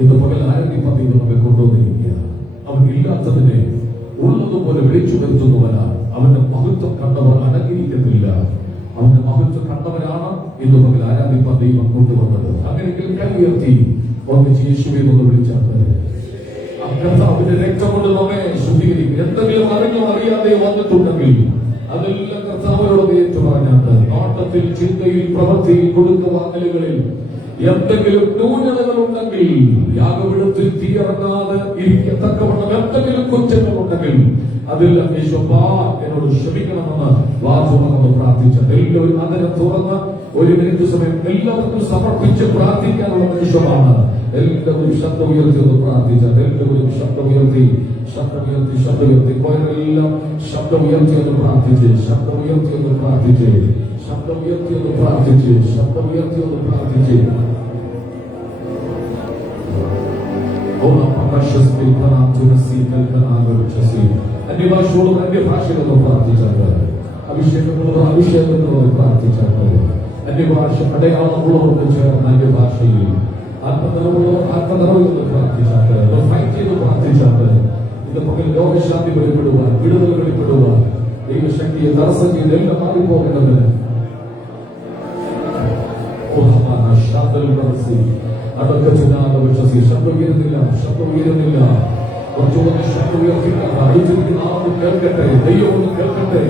ഇന്ന് പകൽ ആരംഭിക്കാൻ ദൈവം നമ്മെ കൊണ്ടുവന്നിരിക്കുക. അവൻ ഇല്ലാത്തതിനെ ഉള്ളതുപോലെ വിളിച്ചു വരുത്തുന്നവനാ. അവന്റെ മഹത്വം കണ്ടവർ അടങ്ങിയിരിക്കത്തില്ല. അവന്റെ മഹത്വം കണ്ടവരാണ് ഇന്ന് പകൽ ആരാധിപ്പാൻ ദൈവം കൊണ്ടുവന്നത്. അങ്ങനെയെങ്കിൽ കൈ ഉയർത്തി ഒന്നിച്ച് യേശുവെ എന്ന് വിളിച്ചാൽ കർത്താവിന്റെ രക്തം കൊണ്ട് നമ്മെ ശുദ്ധീകരിക്കും. എന്തെങ്കിലും അറിഞ്ഞോ അറിയാതെ വന്നിട്ടുണ്ടെങ്കിൽ അതെല്ലാം കർത്താവിനോട് ഏറ്റു പറഞ്ഞാൽ നോട്ടത്തിൽ, ചിന്തയിൽ, പ്രവൃത്തിയിൽ, കൊടുക്കവാങ്ങലുകളിൽ എന്തെങ്കിലും ന്യൂനതകൾ ഉണ്ടെങ്കിൽ, യാഗപീഠത്തിൽ തീയിറങ്ങാതെ ഇരിക്കത്തക്കവണ്ണം എന്തെങ്കിലും കുറ്റങ്ങൾ ഉണ്ടെങ്കിൽ അതെല്ലാം യേശുവാ എന്നോട് ക്ഷമിക്കണമെന്ന് വാചകമെന്ന് പ്രാർത്ഥിച്ചത്. എല്ലാവരും അതിനെ തുറന്ന് ഒരു മിനിറ്റ് സമയം എല്ലാവർക്കും സമർപ്പിച്ച് പ്രാർത്ഥിക്കാനുള്ള നിമിഷമാണ്. എല്ലാവരും ശബ്ദം ഉയർത്തി ഒന്ന് പ്രാർത്ഥിച്ചത്. എല്ലാവരും ശബ്ദം ഉയർത്തി എല്ലാം ശബ്ദം ഉയർത്തി ഒന്ന് പ്രാർത്ഥിച്ച് ശബ്ദം ഉയർത്തി ഒന്ന് പ്രാർത്ഥിച്ച് ശബ്ദം ഉയർത്തി ഒന്ന് പ്രാർത്ഥിച്ച് ശബ്ദം ഉയർത്തി ഒന്ന് പ്രാർത്ഥിച്ച് അന്യഭാഷയോടും അന്യഭാഷകളോട് പ്രാർത്ഥിച്ചത്. അഭിഷേകങ്ങളോട് പ്രാർത്ഥിച്ചത്. അന്യഭാഷ അടയാളങ്ങളോട് ചേർന്ന് അന്യഭാഷയിൽ ആത്മനിറവുകളോട് പ്രാർത്ഥിച്ചത്. ഫൈറ്റ് ചെയ്ത് പ്രാർത്ഥിച്ചത്. ഇന്ന് പകൽ രോഗശാന്തി വെളിപ്പെടുവാൻ, വിടുതൽ വെളിപ്പെടുവാൻ, ദൈവശക്തിയെ തടസ്സം ചെയ്ത് എല്ലാം മാറിപ്പോകേണ്ടതിന് ശബ്ദം ഉയരുന്നില്ല. കുറച്ചുകൂടി ശബ്ദം ഉയർത്തില്ല. അടുത്തിരിക്കുന്ന ആളുകൾ കേൾക്കട്ടെ, ദൈവം ഒന്ന് കേൾക്കട്ടെ.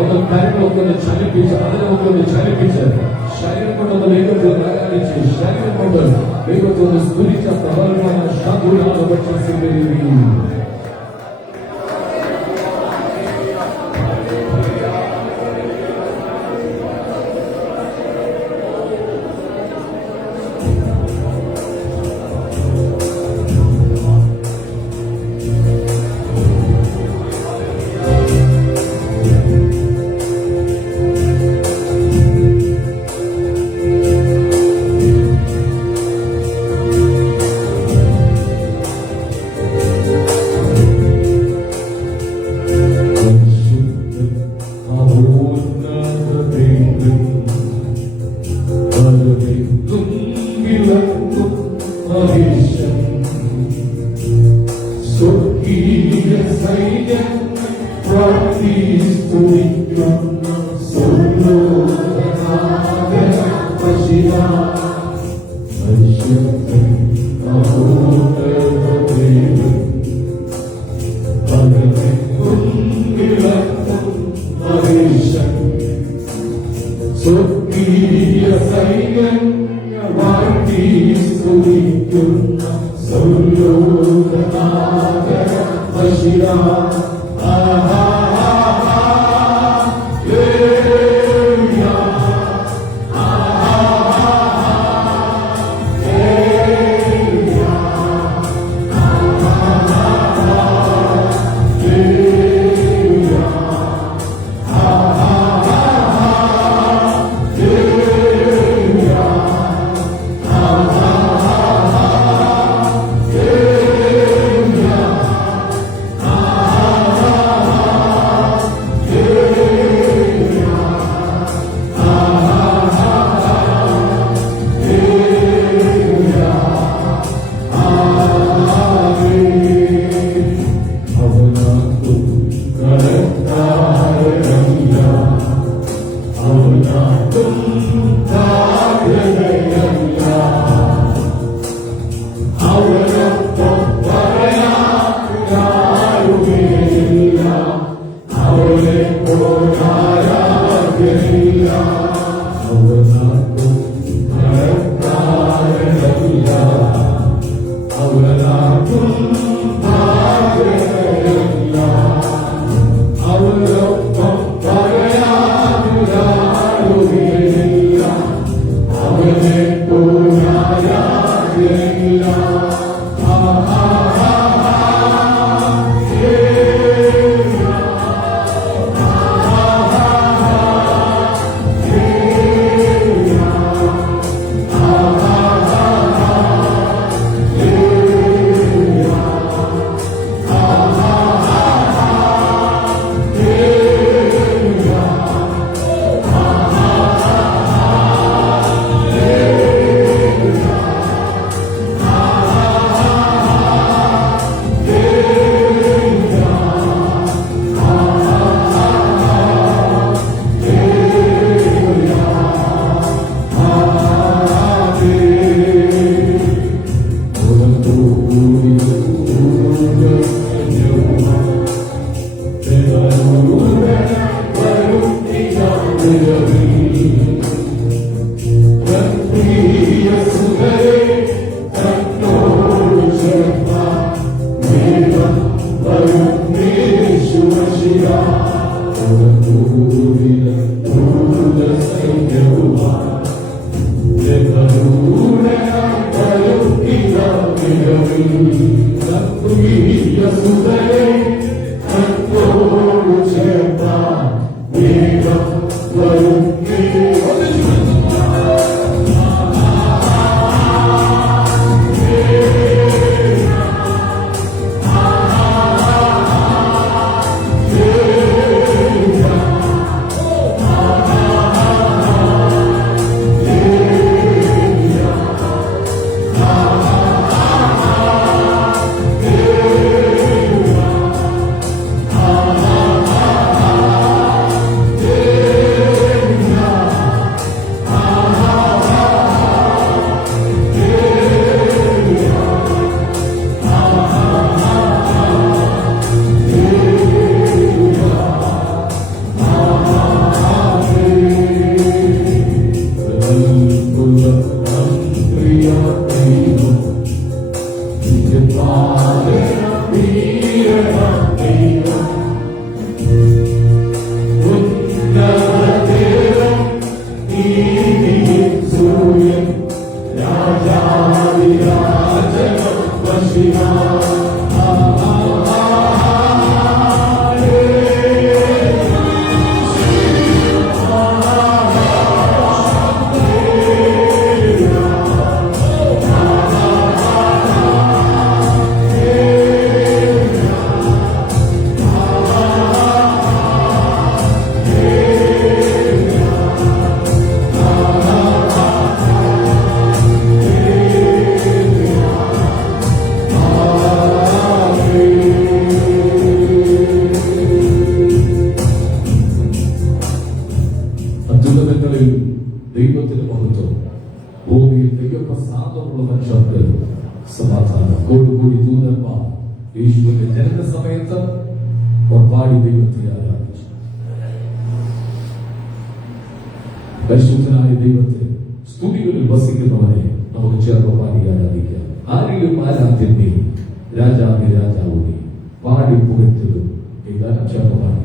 ഒന്ന് കാര്യങ്ങളൊക്കെ ചലിപ്പിച്ച്, അതിനൊക്കെ ചലിപ്പിച്ച്, ശരീരം കൊണ്ടൊന്ന് ദൈവത്തെ ആരാധിച്ച്, ശരീരം കൊണ്ട് ദൈവത്തെ ഒന്ന് സ്തുതിച്ച പ്രബലമായ ശാന്തിയുടെ സാധനമുള്ള മനുഷ്യർക്ക് സമാധാനം. കോടിക്കൂടി ദൂതന്മാർ യേശുവിന്റെ ജനന സമയത്ത് പാടി ദൈവത്തെ ആരാധിച്ചു. പരിശുദ്ധനായ ദൈവത്തെ സ്തുതികളിൽ വസിക്കുന്നവനെ നമുക്ക് ചേർന്ന് പാടി ആരാധിക്കാം. ആരെയും ആരാധ്യനെ രാജാവി രാജാവുനെ പാടി പുകഴ്ത്തലും ഈ ഗാനം ചേർന്ന് പാടി.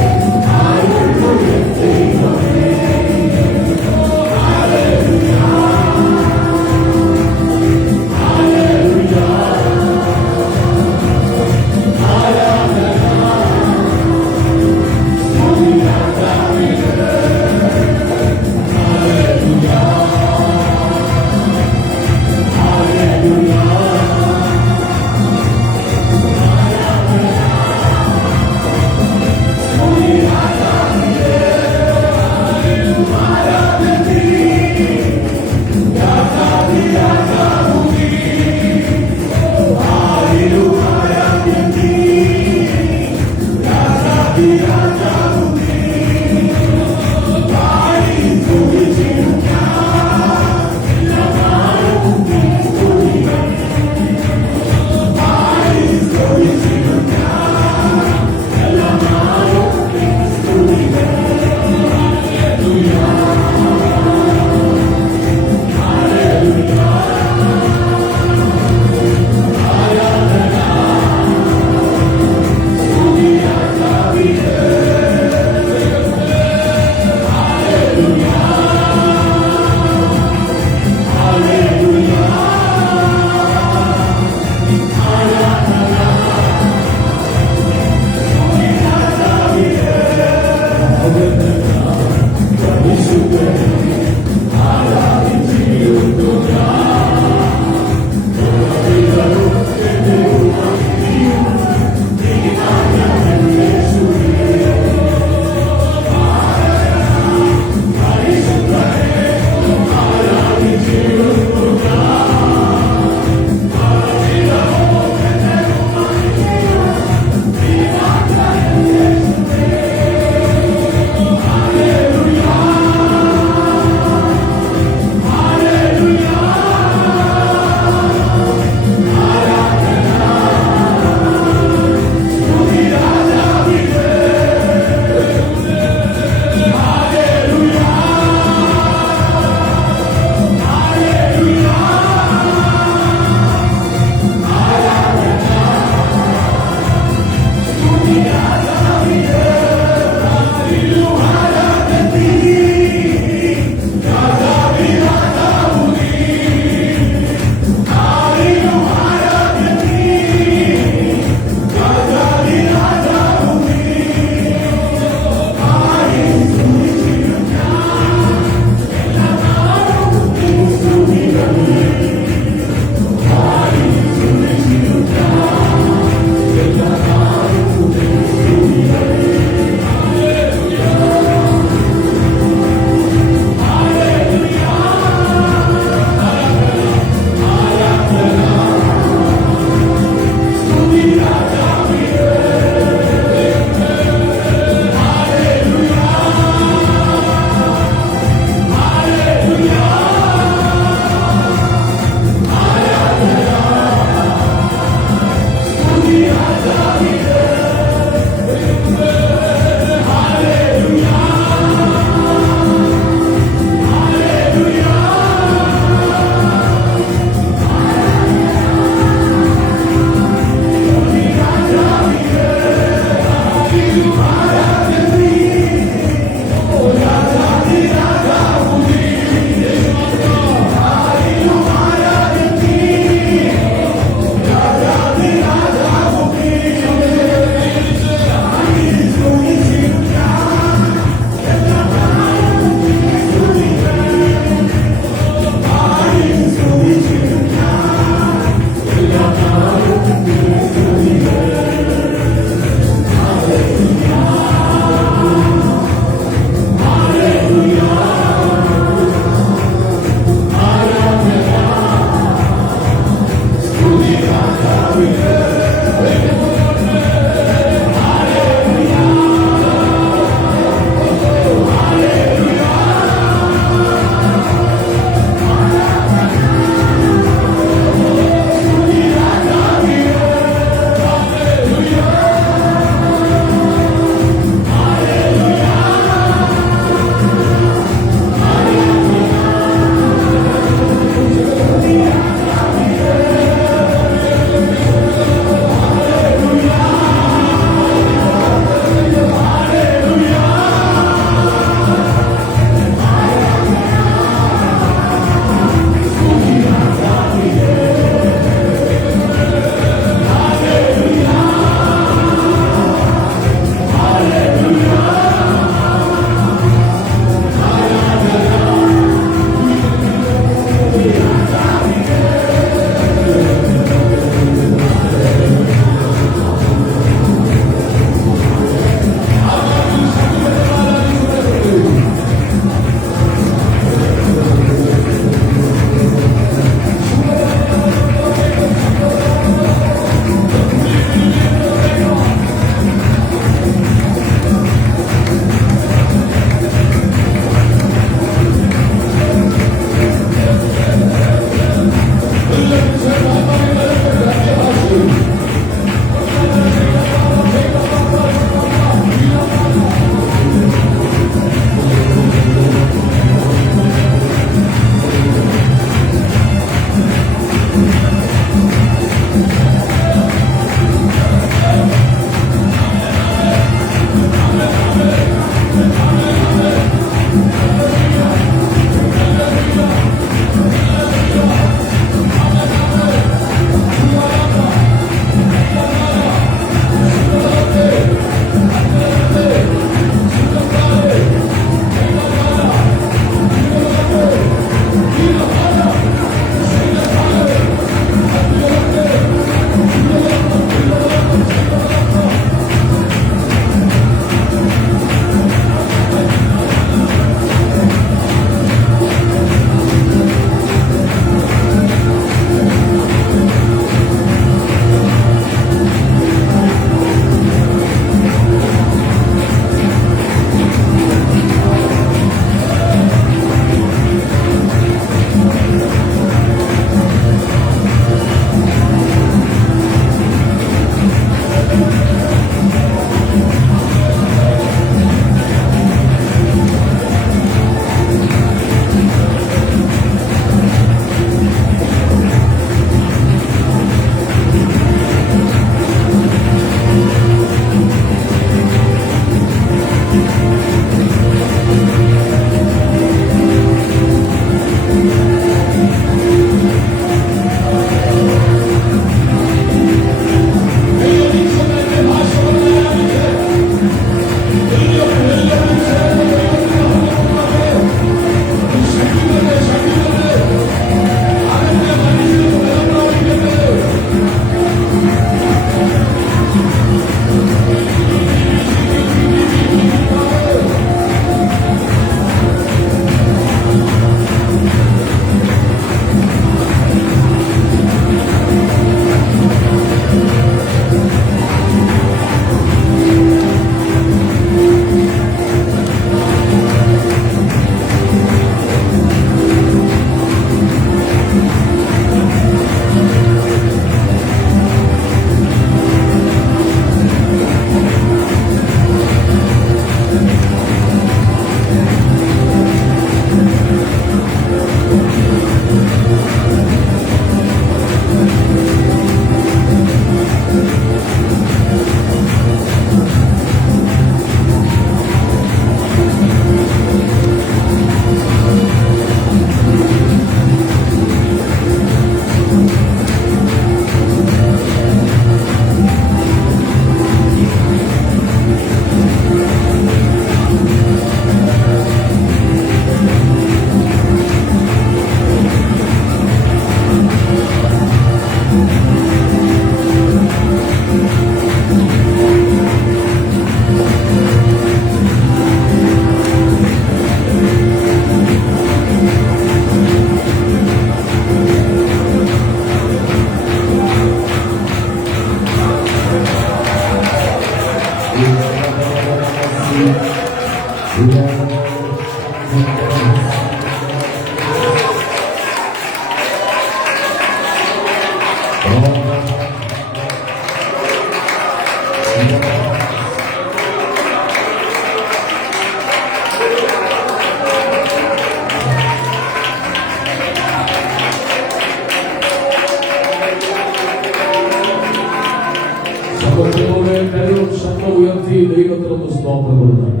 സർവ്വത്തോടെ കഴിവും ശബ്ദം ഉയർത്തി ദൈവത്തിനൊന്ന് സ്തോത്രം കൊടുക്കുന്നുണ്ട്.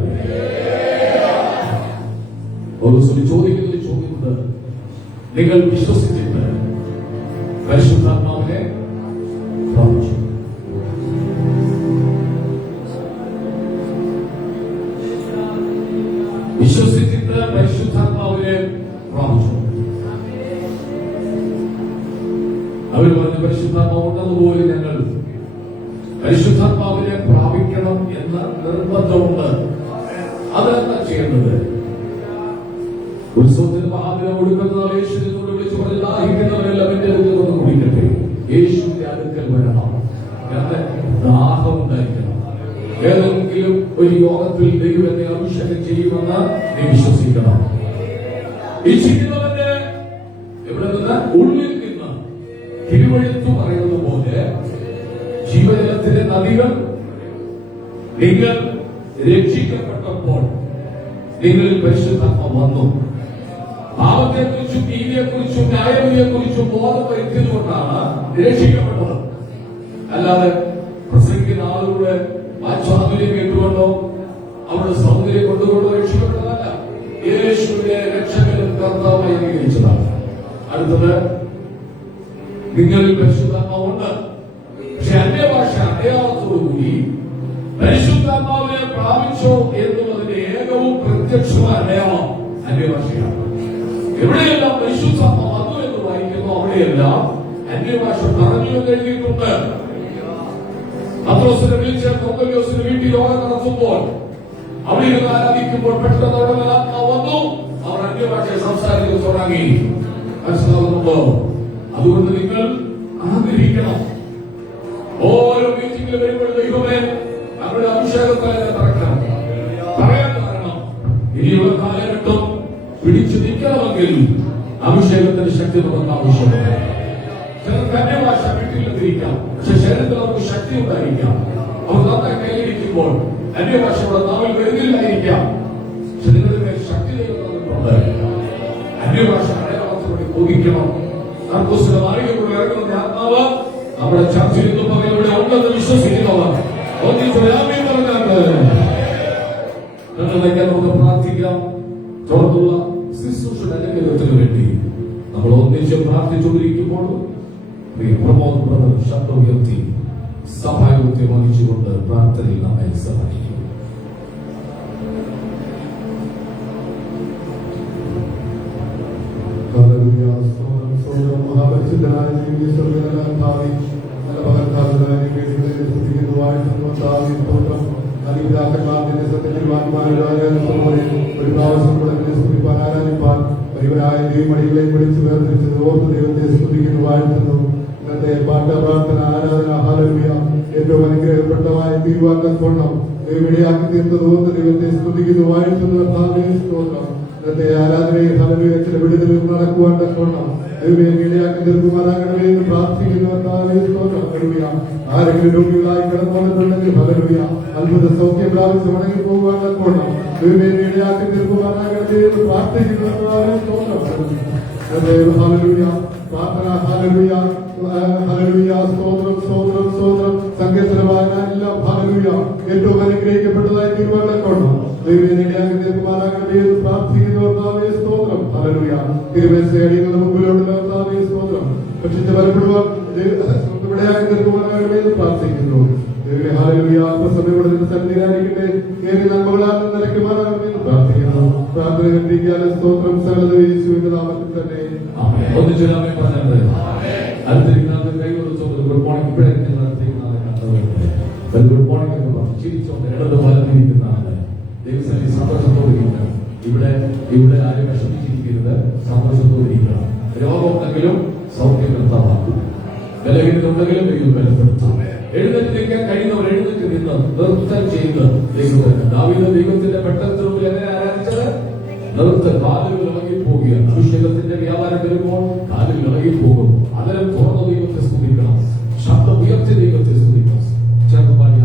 ചോദിക്കുന്നത് ചോദ്യമുണ്ട്, നിങ്ങൾ വിശ്വസിച്ചിട്ട് പരിശുദ്ധാത്മാവിനെ പ്രാപിച്ചു? വിശ്വസിച്ചിട്ട് പരിശുദ്ധാത്മാവിനെ പ്രാപിച്ചു. അവർ പറഞ്ഞ പരിശുദ്ധാത്മാവ് ഉണ്ടെന്നുപോലെ ഞങ്ങൾ പരിശുദ്ധാത്മാവിനെ പ്രാപിക്കണം എന്ന നിർബന്ധമുണ്ട്. അതെന്താ ചെയ്യേണ്ടത്? ഉത്സവത്തിന് മഹാദിനം കൊടുക്കുന്നവർ യേശുവിനോട് വിളിച്ചു പറഞ്ഞ് ദാഹിക്കുന്നവരെല്ലാം എന്റെ അടുക്കൽ വന്ന് കുടിക്കട്ടെ. യേശുവിന്റെ അടുക്കൽ വരണം. ദാഹം ഉണ്ടായിരിക്കണം. ഏതെങ്കിലും ഒരു യോഗത്തിൽ ദൈവം എന്നെ അഭിഷേകം ചെയ്യുമെന്ന് നീ വിശ്വസിക്കണം. ഈ ചെയ്യുന്നവന്റെ എവിടെ നിന്ന്? ഉള്ളിൽ നിന്ന്. തിരുവഴുത്ത് പറയുന്നത് പോലെ ജീവജലത്തിന്റെ നദികൾ നിങ്ങൾ രക്ഷിക്കപ്പെട്ടപ്പോൾ നിങ്ങളിൽ പരിശുദ്ധാത്മാവ് വന്നു. പാപത്തെക്കുറിച്ചും നീതിയെക്കുറിച്ചും ന്യായവിധിയെക്കുറിച്ചും ബോധം വരുത്തിയതുകൊണ്ടാണ് രക്ഷിക്കപ്പെട്ടത്. അല്ലാതെ പ്രസംഗിക്കുന്ന ആളുകളുടെ വാചാതുര്യം കേട്ടുകൊണ്ടോ അവരുടെ സൗന്ദര്യം കൊണ്ടുകൊണ്ടോ രക്ഷിക്കപ്പെട്ടതല്ല. യേശുവിനെ രക്ഷകനും കർത്താവായി അംഗീകരിച്ചതാണ്. അടുത്തത്, നിങ്ങളിൽ പരിശുദ്ധാത്മാവുണ്ട്. പക്ഷെ അന്യഭാഷ അടയാളത്തോടുകൂടി പരിശുദ്ധാത്മാവിനെ പ്രാപിച്ചോ എന്നുള്ളതിന്റെ ഏകവും പ്രത്യക്ഷമായ അടയാളം അന്യഭാഷയാണ്. എവിടെയെല്ലാം പരിശുദ്ധാത്മാവ് വന്നു എന്ന് വായിക്കുന്നു അവിടെയെല്ലാം അന്യഭാഷ പറഞ്ഞു എന്ന് എഴുതിയിട്ടുണ്ട്. പത്രോസിനെ വിളിച്ച് കൊർന്നേലിയോസിന്റെ വീട്ടിൽ യോഗം നടത്തുമ്പോൾ അവിടെ ഇരുന്ന് ആരാധിക്കുമ്പോൾ പെട്ടെന്ന് അവിടെ ആത്മാവ് വന്നു. അവർ അന്യഭാഷയെ സംസാരിക്കാൻ തുടങ്ങി. മനസ്സിലാകുന്നുണ്ടോ? അതുകൊണ്ട് നിങ്ങൾ ആഗ്രഹിക്കണം. ഓരോ മീറ്റിംഗിൽ വരുമ്പോൾ ദൈവമേ അവരുടെ അഭിഷേകത്താൽ പറക്കണം. പറയാൻ കാരണം ഇനിയുള്ള കാലഘട്ടം പിടിച്ചു നിൽക്കണമെങ്കിൽ അഭിഷേകത്തിന്റെ ശക്തി നമുക്ക് ആവശ്യമാണ്. ചിലർക്ക് അന്യഭാഷ വീട്ടിലെത്തിരിക്കാം, പക്ഷെ ശരീരത്തിൽ നമുക്ക് ശക്തി ഉണ്ടായിരിക്കാം. അവർ നന്നായി കയ്യിലിരിക്കുമ്പോൾ അന്യഭാഷയുടെ നാവിൽ വരുന്നില്ലായിരിക്കാം. പക്ഷെ നിങ്ങളുടെ മേൽ ശക്തി തന്നിട്ടുണ്ട്. അന്യഭാഷ അടയാളത്തോടെ ബോധിക്കണം. മാറിയപ്പോൾ ഇറങ്ങുന്ന ആത്മാവ് നമ്മുടെ ചർച്ചയിൽ നിന്നും ഇവിടെ ഉണ്ടെന്ന് വിശ്വസിക്കുന്നവർ നമുക്ക് പ്രാർത്ഥിക്കാം. തുടർന്നുള്ള ശുശ്രൂഷയുടെ അനുഗ്രഹത്തിന് വേണ്ടി നമ്മൾ ഒന്നിച്ച് പ്രാർത്ഥിച്ചുകൊണ്ടിരിക്കുമ്പോൾ പ്രമോദ് ബ്രദർ ശബ്ദം ഉയർത്തി സഹായത്തെ വഹിച്ചുകൊണ്ട് പ്രാർത്ഥനയിൽ നമ്മെ സഹായിക്കും. മഹാപരിശുദ്ധനായ ഒരു പ്രാവശ്യം കൂടെ സ്തുതിപ്പാൻ ആരാധിപ്പാൻ പരിവരായ ദൈവമണികളെ വിളിച്ചു വേർതിരിച്ചത് ഓർത്ത് ദൈവത്തെ സ്തുതിക്കുന്നു, വാഴ്ത്തുന്നു. ഇന്നത്തെ പാട്ട പ്രാർത്ഥന ആരാധന ഹല്ലേലൂയ ഏറ്റവും അനുഗ്രഹപ്പെട്ടമായ തീരുവാക്കാൻ കൊണ്ടം ദൈവമിടയാക്കി തീർത്തത് ഓർത്ത് ദൈവത്തെ സ്തുതിക്കുന്നു, വാഴ്ത്തുന്നു. സ്തോത്രം. ഇന്നത്തെ ആരാധനയെ ഹല്ലേലൂയ ചില വിടുതലിൽ നടക്കുവാൻ കൊണ്ടം ദൈവമിടയാക്കി തീർക്കുമാറാകണമേ എന്ന് പ്രാർത്ഥിക്കുന്നു. ഹല്ലേലൂയ. ആരെങ്കിലും രോഗികളായി കിടന്നു വന്നിട്ടുണ്ടെങ്കിൽ ഹല്ലേലൂയ അത്ഭുത സൗഖ്യം പ്രാപിച്ച് മടങ്ങി പോകുവാൻ കൊണ്ടം ദൈവമിടയാക്കി തീർക്കുമാറാകണമേ എന്ന് പ്രാർത്ഥിക്കുന്നു. ഹല്ലേലൂയ. പ്രാർത്ഥന ഹല്ലേലൂയ ഹല്ലേലൂയ. സ്തോത്രം സ്തോത്രം സ്തോത്രം. സങ്കീർത്തനവായനെല്ലാം ഹല്ലേലൂയ ഏറ്റവും അനുഗ്രഹിക്കപ്പെട്ടതായി തീരുമാനം കൊണ്ടം ദൈവമിടയാക്കി തീർക്കുമാറാകണമേ എന്ന് പ്രാർത്ഥിക്കുന്നു. സ്തോത്രം ഹല്ലേലൂയ. തിരുമേശയുടെ മുമ്പിലുള്ള സ്തോത്രം ഭക്ഷിച്ച് ബലപ്പെടുവാൻ ഇവിടെയാക്കി തീർക്കുമാറാകണമേ എന്ന് പ്രാർത്ഥിക്കുന്നു. സന്നിധാനിക്കട്ടെ ഏറെ നന്മകളാൽ നിലയ്ക്കുമാറാകണമേ എന്ന് പ്രാർത്ഥിക്കുന്നു. പ്രാർത്ഥന കണ്ടിരിക്കാതെ സ്തോത്രം സകല യേശുവിന്റെ നാമത്തിൽ തന്നെ. ഗുഡ് മോർണിംഗ് ഗുഡ് മോർണിംഗ് എന്ന് പറഞ്ഞു ചിരിച്ചോണ്ട് ഇടത് വലഞ്ഞിരിക്കുന്ന ആള് ദൈവസേന സന്തോഷത്തോടിരിക്കണം. ഇവിടെ ആരും വിഷമിച്ചിരിക്കരുത്, സന്തോഷത്തോടിരിക്കണം. രോഗമുണ്ടെങ്കിലും സൗഖ്യം കർത്താവാക്കും, ബലഹീനതയുണ്ടെങ്കിലും ദൈവം ബലപ്പെടുത്തും. എഴുന്നേറ്റ് നിൽക്കാൻ കഴിയുന്നവർ എഴുന്നേറ്റ് നിന്ന് നൃത്തം ചെയ്ത് ദാവീദ് ദൈവത്തിന്റെ പെട്ടെന്ന് എങ്ങനെ ആരാധിച്ചത്? നൃത്തം. കാലുകൾ ഇളകിപ്പോവുകയാണ്. അഭിഷേകത്തിന്റെ വ്യാപാരം വരുമ്പോൾ കാലുകൾ ഇളകിപ്പോകും. അതിലും തുറന്ന ദൈവത്തെ സ്തുതിക്കണം, ശബ്ദം ഉയർത്തി ദൈവത്തെ സ്തുതിക്കണം. ചെറുപ്പാടി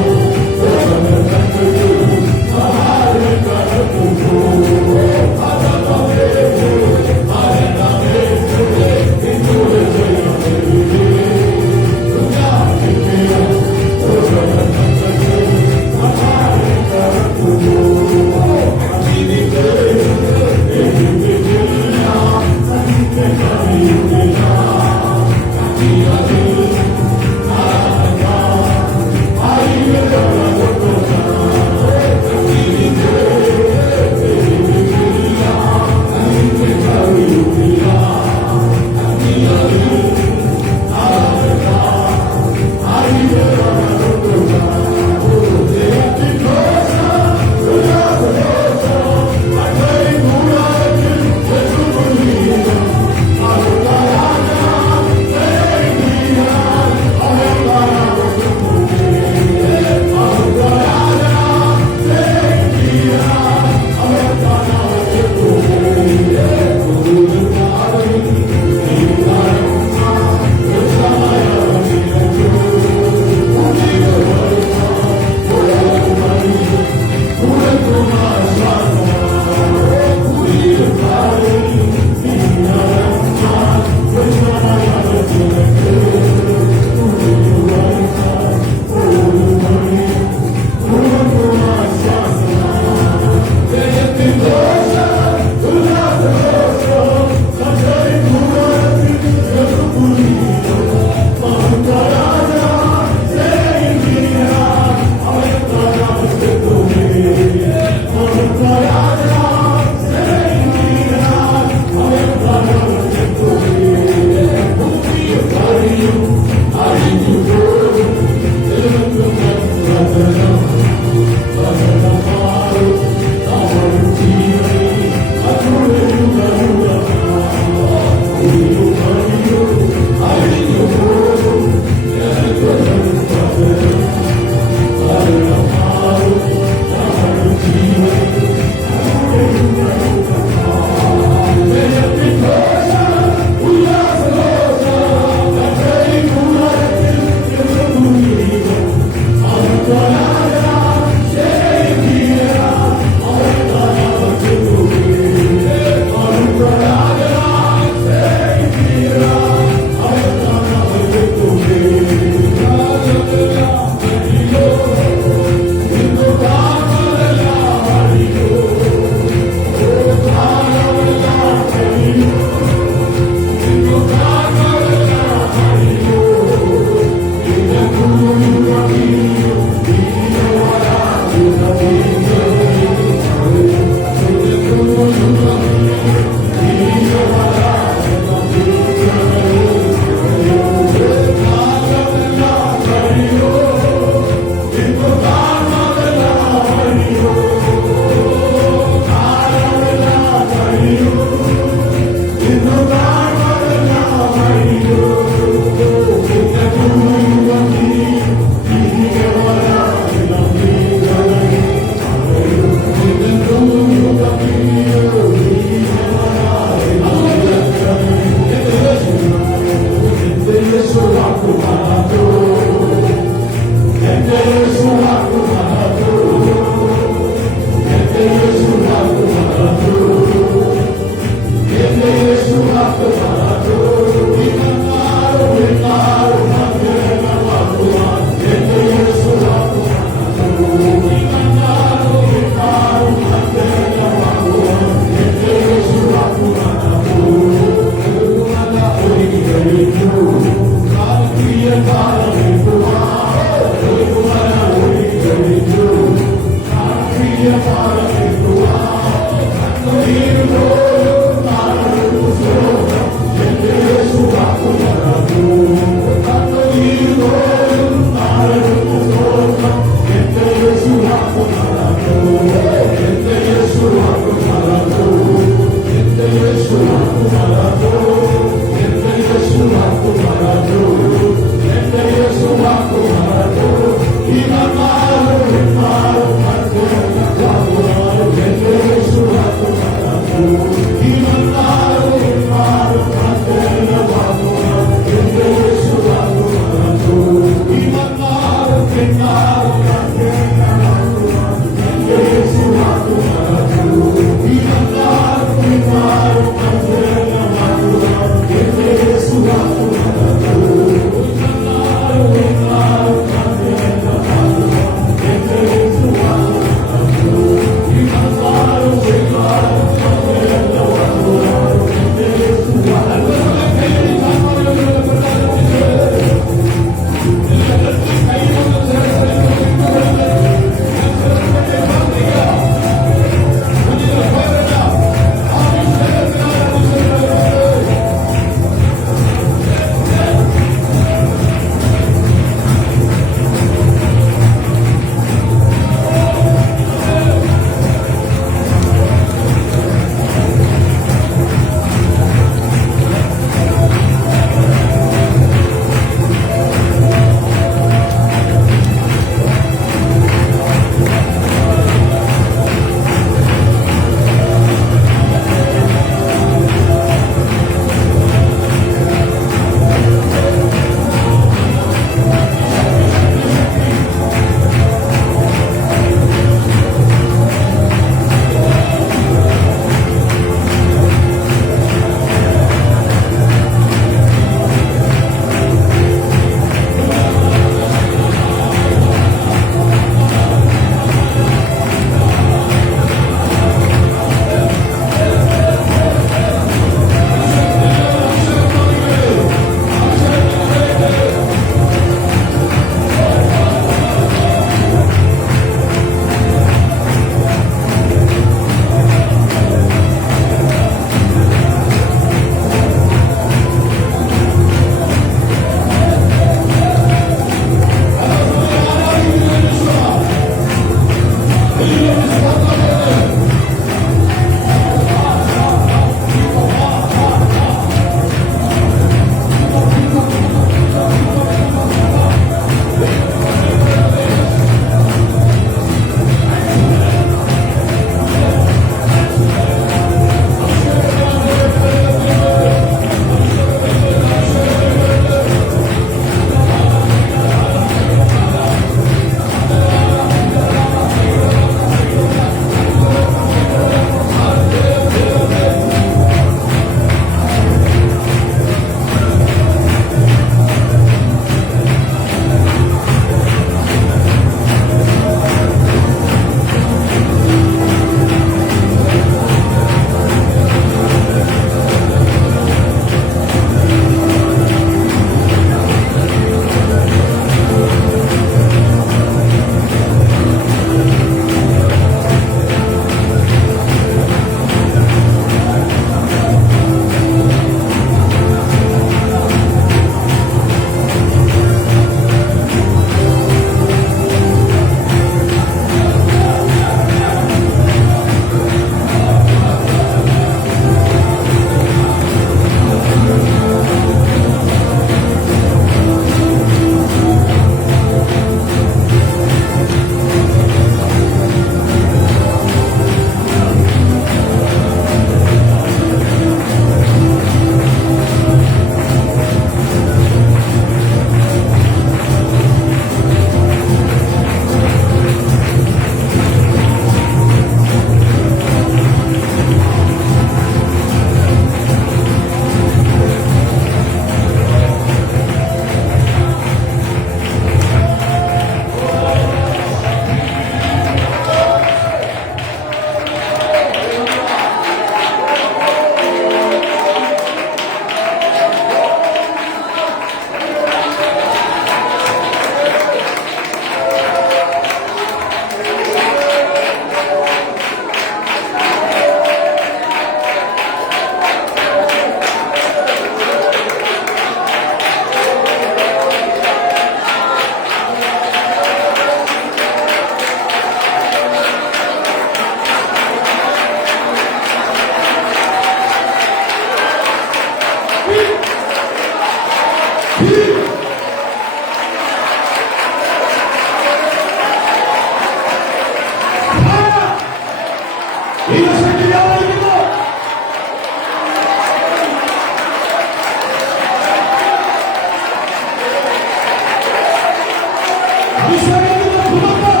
അഭിഷേകത്തിന്റെ കുടുംബം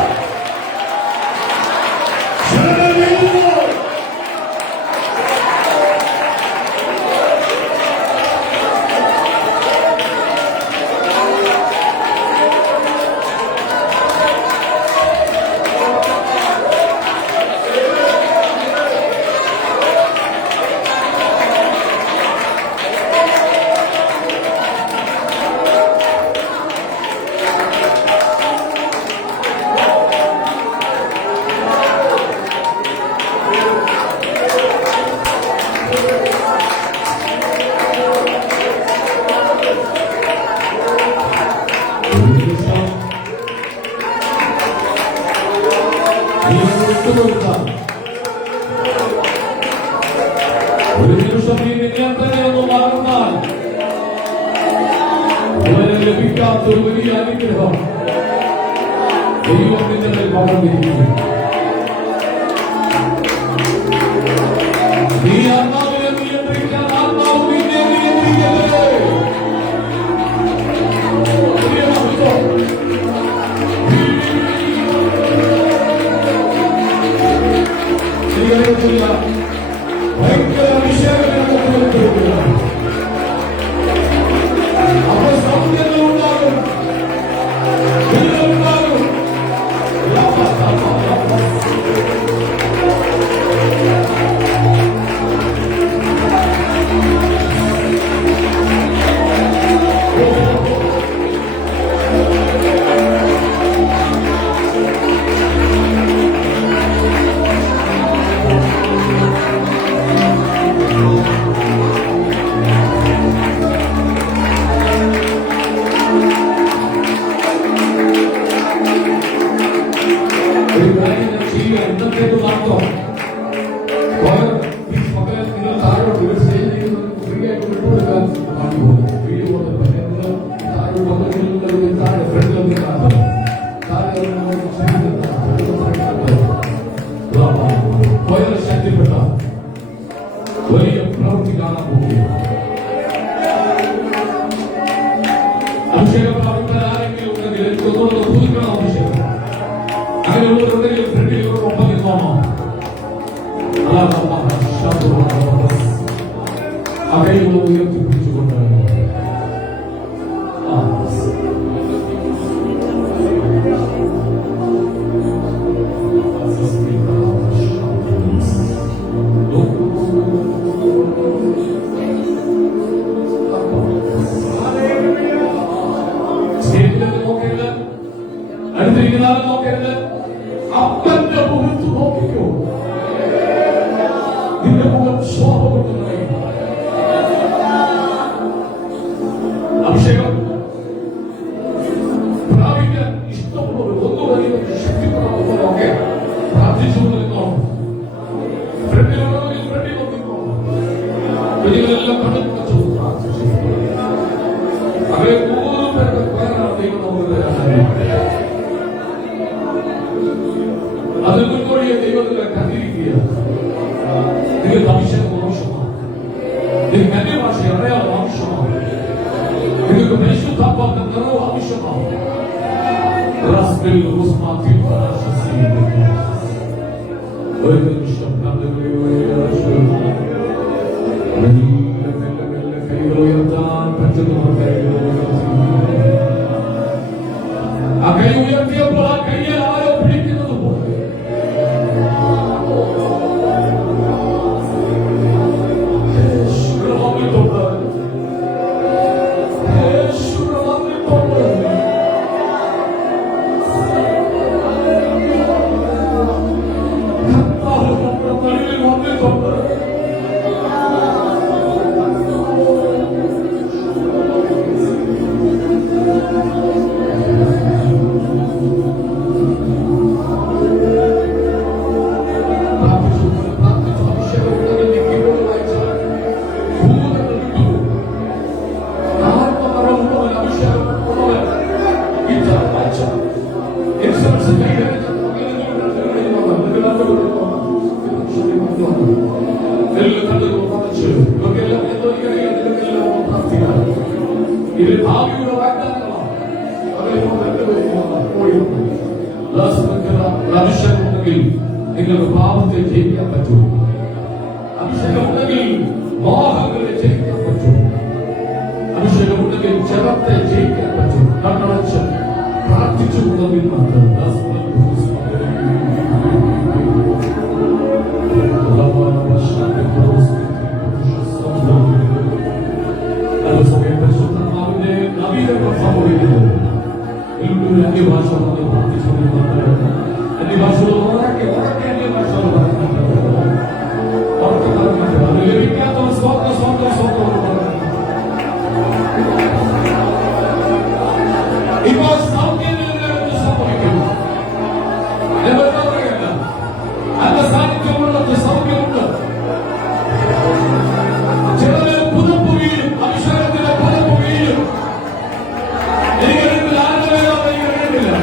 ഒരു നിമിഷം നീ നിന്നെ തന്നെ ഒന്ന് മാറുന്നാൽ ഇവരെ ലഭിക്കാത്ത ഒരു വലിയ അനുഗ്രഹം ദൈവത്തിന്റെ മേൽ പകർന്നിരിക്കുന്നു. നീ ആത്മാവിനെ നിയന്ത്രിക്കാൻ ആത്മാവ് നിന്നെ നിയന്ത്രിക്കരുത്. ഭയങ്കര അഭിഷേകത്തിനൊക്കെ അപ്പോൾ സൗന്ദര്യങ്ങളുണ്ടാകും, ഉണ്ടാകും. ഇന്നത്തേക്ക് മാത്രം നിങ്ങൾ താഴോട്ട് ഒരു സ്റ്റേജിൽ ഫ്രീ ആയിട്ട് വിട്ടുകൊടുക്കാൻ വീഡിയോ താഴെ ഫ്രണ്ടിലൊന്നും താഴെ ശക്തിപ്പെട്ട വലിയ പ്രവൃത്തി കാണാൻ പോകുകയാണ്. അഭിഷേകം പ്രാപിക്കാൻ ആരെങ്കിലും ഉണ്ടെങ്കിൽ എനിക്ക് ഒന്നുകൂടെ പുതുക്കണം. അഭിഷേകം അങ്ങനെയുള്ളവരുണ്ടെങ്കിൽ ഫ്രണ്ടിൽ ഒപ്പം നിന്നോണോ. ആ കൈകൾ ഉയർത്തിപ്പിടിച്ചുകൊണ്ട് നോക്കരുത്, അടുത്തിരിക്കുന്ന ആളെ നോക്കരുത്, അപ്പന്റെ മുഖത്ത് നോക്കിക്കോ. നിന്റെ മുഖം ശോഭ കൊണ്ട് നിറയും. അഭിഷേകം പ്രാപിക്കാൻ ഇഷ്ടമുള്ളവർ ഒന്നുമധികം ശക്തിപ്രാപ്തമൊക്കെ പ്രാർത്ഥിച്ചുകൊണ്ടിരുന്നോ. ഫ്രണ്ടിലുള്ളവരിൽ ഫ്രണ്ടിൽ നോക്കിക്കോ. കുഞ്ഞുങ്ങളെല്ലാം കണ്ണു വെച്ചു പ്രാർത്ഥിച്ചു. അവരെ 3 പേരുടെ പേരാണ് ദൈവം നമുക്ക് അതിൽ മുൻകൂടിയ ദൈവത്തിലെ കണ്ടിരിക്കുക. നിങ്ങൾക്ക് അഭിഷേകം ആവശ്യമാണ്, നിങ്ങൾക്ക് അന്യഭാഷ അറിയാൻ ആവശ്യമാണ്, നിങ്ങൾക്ക് പരിശുദ്ധാത്മാവിന്റെ നിറവ് ആവശ്യമാണ്. ഒരു നിമിഷം കൈകൾ ഉയർത്താൻ പറ്റുന്നവർ ആ കൈ ഉയർത്തിയപ്പോൾ ആ കയ്യിൽ ആരോ പിടിക്കുന്നത് പോലെ അഭിഷേകമുണ്ടെങ്കിൽ നിങ്ങൾക്ക് പാപത്തെ ജയിക്കാൻ പറ്റൂ. അഭിഷേകമുണ്ടെങ്കിൽ മോഹങ്ങളെ ജയിക്കാൻ പറ്റൂ. അഭിഷേകമുണ്ടെങ്കിൽ ജപത്തെ ജയിക്കാൻ പറ്റും. കണ്ണടച്ച് പ്രാർത്ഥിച്ചുകൊണ്ടെങ്കിൽ മാത്രം പരിശുദ്ധാത്മാവിന്റെ നവീകരണം സംഭവിക്കുന്നത്. അന്യഭാഷ പ്രാർത്ഥിച്ചുകൊണ്ട് അന്യഭാഷകൾ ഉറക്കെ അന്യഭാഷകൾ അത് ലഭിക്കാത്ത സ്വന്തം സ്വന്തം സ്വന്തം ഇപ്പോൾ സൗഖ്യത്തിന് സംഭവിക്കുന്നു. നല്ല സാന്നിധ്യമുള്ളത് സൗഖ്യമുണ്ട്. ചിലര് പുതപ്പ് വീഴും, അഭിഷേകത്തിന്റെ പുതപ്പ് വീഴും. എനിക്കറിയില്ല ആരുടെ അറിയില്ല.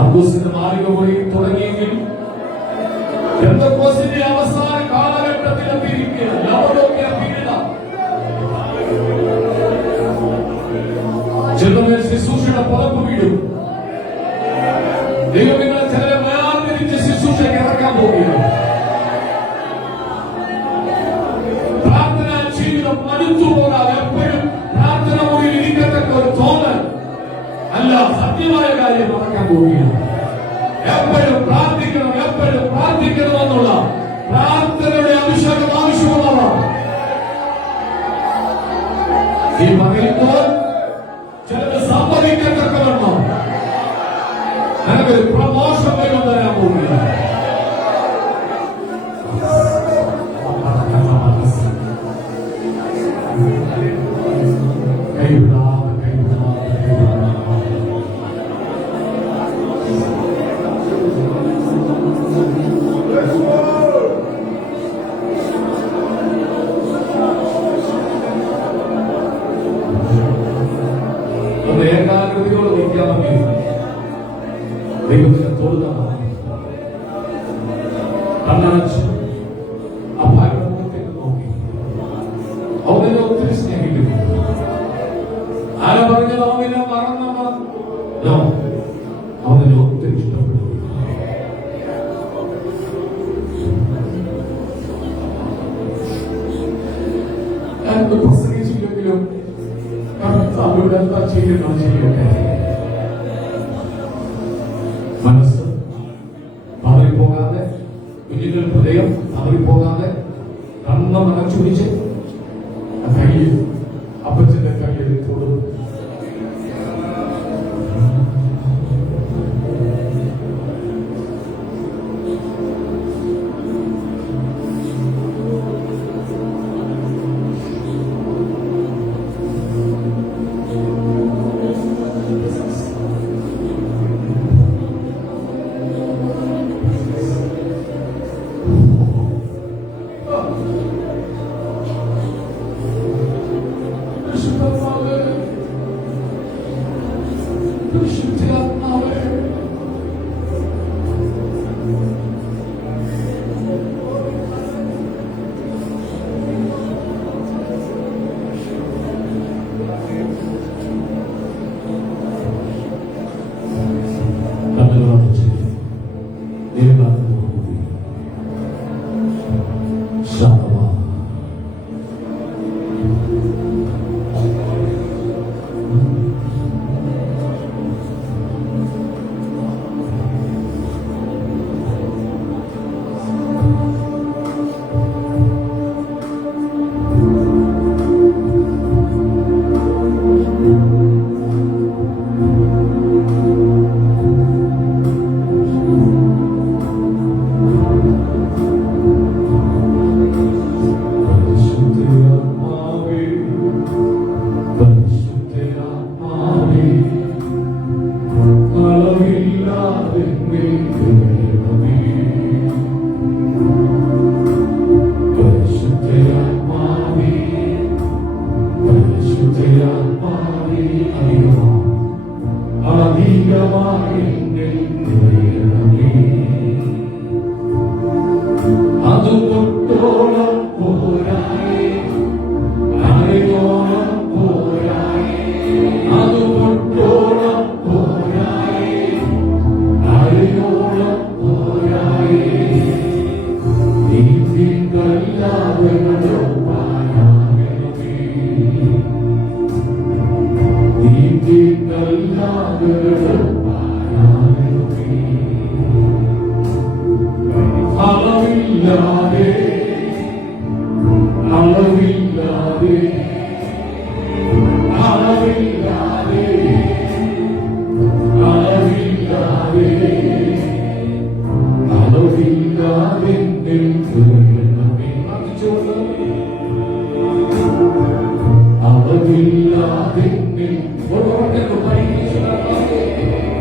അർഗൂസിന്റെ മാളിക പോയി തുടങ്ങിയെങ്കിൽ പെന്തക്കോസ്തിന്റെ അവസാന കാലഘട്ടത്തിൽ എത്തിയിരിക്കുക ലവോദിക്കയ പീഡിത ചിലമേൽ ശുശ്രൂഷയുടെ പുറപ്പ് വീടും ദൈവങ്ങളെ ചിലരെ വേർതിരിച്ച് ശുശ്രൂഷയ്ക്ക് ഇറക്കാൻ പോവുകയാണ്. പ്രാർത്ഥനാ ജീവിതം മടുത്തു പോകാതെ എപ്പോഴും പ്രാർത്ഥന മുറിയിൽ ഇരിക്കത്തക്ക ഒരു തോന്നൽ അല്ല, സത്യമായ കാര്യം നടക്കാൻ പോവുകയാണ്. എപ്പോഴും പ്രാർത്ഥിക്കണം എന്നുള്ള പ്രാർത്ഥനയുടെ അഭിഷേകം ആവശ്യമുള്ളവർ ഈ പറയുമ്പോൾ ചിലത് സമ്മതിക്കത്തക്കവണ്ണം എനിക്കൊരു പ്രമോഷൻ വരും തരാൻ പോവുകയാണ്. ഏകാഗ്രതയോട് നിൽക്കാമെങ്കിൽ ദൈവത്തിന്റെ തോടുതാണ് കണ്ണടച്ച് ആ ഭാരമുഖത്തേക്ക് നോക്കി അവനെ ഒത്തിരി സ്നേഹിക്കുന്നു. ആരാ പറഞ്ഞത് അവനെ മറന്നോ? അവനെ ഒത്തിരി ഇഷ്ടപ്പെടുന്നു. ഞാനൊന്ന് പ്രസംഗിച്ചില്ലെങ്കിലും അവരുടെ എന്താ ചെയ്യുന്നത് ചെയ്യട്ടെ. മനസ്സ് പതറിപ്പോകാതെ, കുഞ്ഞിന്റെ ഹൃദയം പതറിപ്പോകാതെ കണ്ണ് മറച്ചു പിടിച്ച് കയ്യിൽ അപ്പച്ചന്റെ കയ്യിൽ കൊടുക്കും. Amen.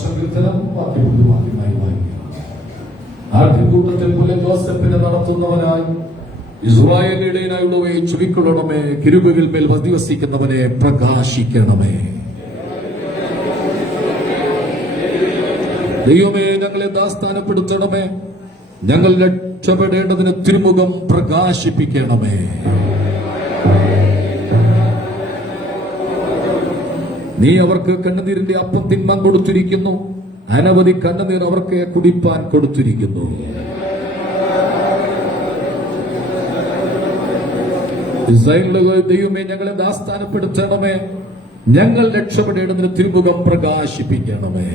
സങ്കീർത്തനം വാക്യമായി വായിക്കുക. ആട്ടിൻകൂട്ടത്തിൽ പുലൻ ജോസഫിനെ നടത്തുന്നവനായി ഇസ്രായേലിന്റെ ഇടയനായുള്ളവയെ ചുരുക്കൊള്ളണമേ. കിരുബിൽ മേൽ അധിവസിക്കുന്നവനെ പ്രകാശിക്കണമേ. ദൈവമേ, ഞങ്ങളെ ദാസ്ഥാനപ്പെടുത്തണമേ. ഞങ്ങൾ രക്ഷപ്പെടേണ്ടതിന് തിരുമുഖം പ്രകാശിപ്പിക്കണമേ. നീ അവർക്ക് കണ്ണുനീരിന്റെ അപ്പം തിന്മാൻ കൊടുത്തിരിക്കുന്നു. അനവധി കണ്ണുനീർ അവർക്ക് കുടിപ്പാൻ കൊടുത്തിരിക്കുന്നു. ഇസ്രായേലിലെ ദൈവമേ, ഞങ്ങളെ ദാസ്ഥാനപ്പെടുത്തണമേ. ഞങ്ങൾ രക്ഷപ്പെടേണ്ടതിന് തിരുമുഖം പ്രകാശിപ്പിക്കണമേ.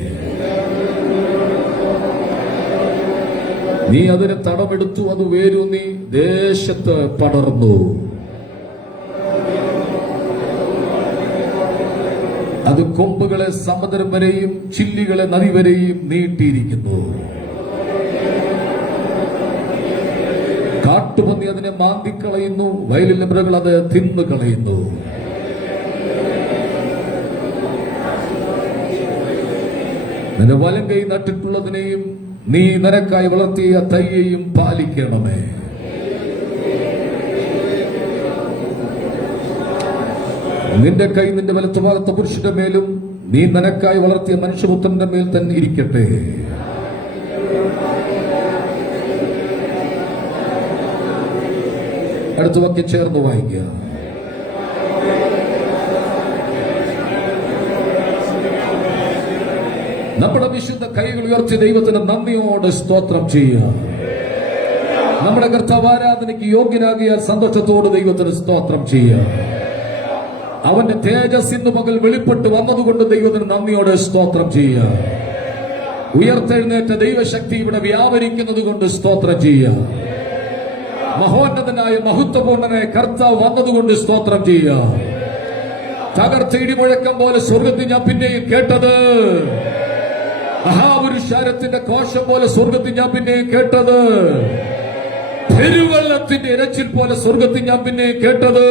നീ അതിന് തടമെടുത്തു, അത് വേരൂന്നി ദേശത്ത് പടർന്നു. അത് കൊമ്പുകളെ സമുദ്രം വരെയും ചില്ലികളെ നദി വരെയും നീട്ടിയിരിക്കുന്നു. കാട്ടുപന്നി അതിനെ മാന്തിക്കളയുന്നു, വയലിലെ മൃഗങ്ങൾ അത് തിന്നുകളയുന്നു. നിന്റെ വലം കൈ നട്ടിട്ടുള്ളതിനെയും നീ നിനക്കായി വളർത്തിയ തൈയെയും പാലിക്കണമേ. നിന്റെ കൈ നിന്റെ വലത്തുഭാഗത്തെ പുരുഷന്റെ മേലും നീ നിനക്കായി വളർത്തിയ മനുഷ്യപുത്രന്റെ മേൽ തന്നെ ഇരിക്കട്ടെ. അടുത്ത വാക്യം ചേർന്ന് വായിക്കുക. നമ്മുടെ വിശുദ്ധ കൈകൾ ഉയർത്തി ദൈവത്തിന് നന്ദിയോടെ സ്തോത്രം ചെയ്യുക. നമ്മുടെ കർത്താവ് ആരാധനയ്ക്ക് യോഗ്യനാകിയാൽ സന്തോഷത്തോട് ദൈവത്തിന് സ്തോത്രം ചെയ്യുക. അവന്റെ തേജസ് ഇന്ന് പകൽ വെളിപ്പെട്ട് വന്നതുകൊണ്ട് ദൈവത്തിന് നന്ദിയോടെ സ്തോത്രം ചെയ്യുക. ഉയർത്തെഴുന്നേറ്റ ദൈവശക്തി ഇവിടെ വ്യാപരിക്കുന്നത് കൊണ്ട് സ്തോത്രം ചെയ്യുക. മഹോന്നതനായ മഹത്വപൂർണനായ കർത്താവ് വന്നതുകൊണ്ട് സ്തോത്രം ചെയ്യുക. തകർച്ച ഇടിമുഴക്കം പോലെ സ്വർഗത്തിൽ ഞാൻ പിന്നെയും കേട്ടത്, മഹാപുരുഷാരത്തിന്റെ കോശം പോലെ സ്വർഗത്തിൽ ഞാൻ പിന്നെയും കേട്ടത്, പെരുവെള്ളത്തിന്റെ ഇരച്ചിൽ പോലെ സ്വർഗത്തിൽ ഞാൻ പിന്നെയും കേട്ടത്,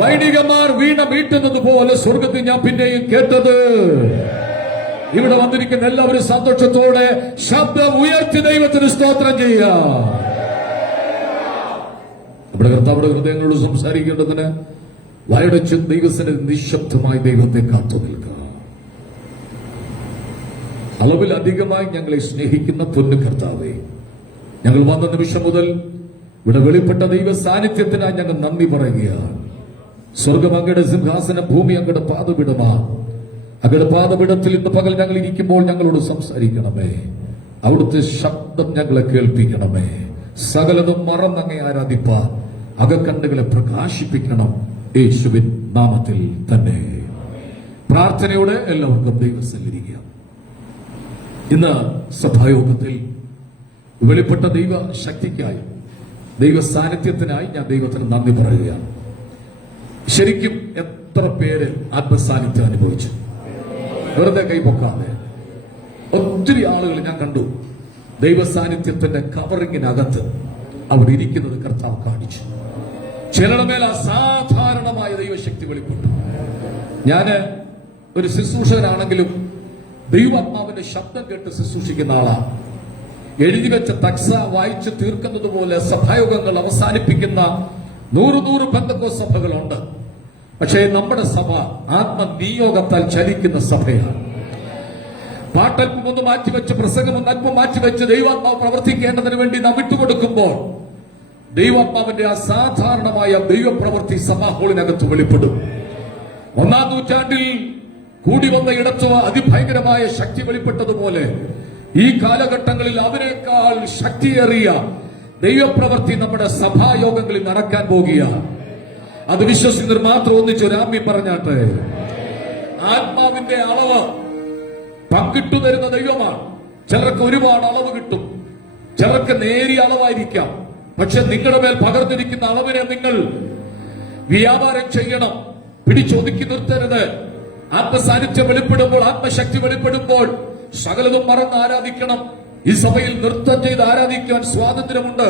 വൈദികന്മാർ വീണ വീട്ടുന്നത് പോലെ സ്വർഗത്തിൽ ഞാൻ പിന്നെയും കേട്ടത്. ഇവിടെ വന്നിരിക്കുന്ന എല്ലാവരും സന്തോഷത്തോടെ ശബ്ദം ഉയർത്തി ദൈവത്തിന് സ്തോത്രം ചെയ്യുക. നമ്മുടെ കർത്താവിടെ ഹൃദയങ്ങളോട് സംസാരിക്കേണ്ടതിന് വായടച്ച് ദൈവത്തിന് നിശബ്ദമായി ദൈവത്തെ കാത്തു നിൽക്കുക. അളവിലധികമായി ഞങ്ങളെ സ്നേഹിക്കുന്ന പൊന്നു കർത്താവേ, ഞങ്ങൾ വന്ന നിമിഷം മുതൽ ഇവിടെ വെളിപ്പെട്ട ദൈവ സാന്നിധ്യത്തിനായി ഞങ്ങൾ നന്ദി പറയുകയാണ്. സ്വർഗം അങ്ങയുടെ സിംഹാസനം, ഭൂമി അങ്ങയുടെ പാദപീഠമാ. അങ്ങയുടെ പാദപീഠത്തിൽ ഇന്ന് പകൽ ഞങ്ങൾ ഇരിക്കുമ്പോൾ ഞങ്ങളോട് സംസാരിക്കണമേ. അവിടുത്തെ ശബ്ദം ഞങ്ങളെ കേൾപ്പിക്കണമേ. സകലതും മറന്നങ്ങെ ആരാധിപ്പാൻ അകക്കണ്ണുകളെ പ്രകാശിപ്പിക്കണം. യേശുവിൻ നാമത്തിൽ തന്നെ പ്രാർത്ഥനയോടെ എല്ലാവർക്കും ദൈവസന്നിധിക്കാം. ഇന്ന് സഭായോഗത്തിൽ വെളിപ്പെട്ട ദൈവ ശക്തിക്കായി, ദൈവ സാന്നിധ്യത്തിനായി ഞാൻ ദൈവത്തിന് നന്ദി പറയുകയാണ്. ശരിക്കും എത്ര പേര് ആത്മസാന്നിധ്യം അനുഭവിച്ചു? വെറുതെ കൈപൊക്കാതെ ഒത്തിരി ആളുകൾ ഞാൻ കണ്ടു. ദൈവ സാന്നിധ്യത്തിന്റെ കവറിങ്ങിനകത്ത് അവിടെ ഇരിക്കുന്നത് കർത്താവ് കാണിച്ചു. ചിലരുടെ മേൽ അസാധാരണമായ ദൈവശക്തി വെളിപ്പെട്ടു. ഞാന് ഒരു ശുശ്രൂഷകനാണെങ്കിലും ദൈവാത്മാവിന്റെ ശബ്ദം കേട്ട് ശുശ്രൂഷിക്കുന്ന ആളാണ്. എഴുതി വെച്ച തക്സ വായിച്ച് തീർക്കുന്നത് പോലെ സഭായോഗങ്ങൾ അവസാനിപ്പിക്കുന്ന 100 പെന്തക്കോസ്ത് സഭകളുണ്ട്. പക്ഷേ നമ്മുടെ സഭ ആത്മനിയോഗത്താൽ ചലിക്കുന്ന സഭയാണ്. പാട്ടൽപ്പം ഒന്ന് മാറ്റിവെച്ച്, പ്രസംഗം അല്പം മാറ്റിവെച്ച് ദൈവാത്മാവ് പ്രവർത്തിക്കേണ്ടതിന് വേണ്ടി നാം വിട്ടുകൊടുക്കുമ്പോൾ ദൈവാത്മാവിന്റെ അസാധാരണമായ ദൈവപ്രവൃത്തി സഭാ ഹാളിനകത്ത് വെളിപ്പെടും. 1-ാം നൂറ്റാണ്ടിൽ കൂടി വന്ന ഇടത്ത് അതിഭയങ്കരമായ ശക്തി വെളിപ്പെട്ടതുപോലെ ഈ കാലഘട്ടങ്ങളിൽ അവനേക്കാൾ ശക്തിയേറിയ ദൈവപ്രവൃത്തി നമ്മുടെ സഭായോഗങ്ങളിൽ നടക്കാൻ പോകുകയാണ്. അത് വിശ്വസിക്കുന്നവർ മാത്രം ഒന്നിച്ചൊരാമി പറഞ്ഞാട്ടെ. ആത്മാവിന്റെ അളവ് പങ്കിട്ടു തരുന്ന ദൈവമാണ്. ചിലർക്ക് ഒരുപാട് അളവ് കിട്ടും, ചിലർക്ക് നേരിയ അളവായിരിക്കാം. പക്ഷെ നിങ്ങളുടെ മേൽ പകർന്നിരിക്കുന്ന അളവിനെ നിങ്ങൾ വ്യാപാരം ചെയ്യണം, പിടിച്ചൊതുക്കി നിർത്തരുത്. ആത്മസാന്നിധ്യം വെളിപ്പെടുമ്പോൾ, ആത്മശക്തി വെളിപ്പെടുമ്പോൾ സകലതും മറന്ന് ആരാധിക്കണം. ഈ സഭയിൽ നൃത്തം ചെയ്ത് ആരാധിക്കാൻ സ്വാതന്ത്ര്യമുണ്ട്,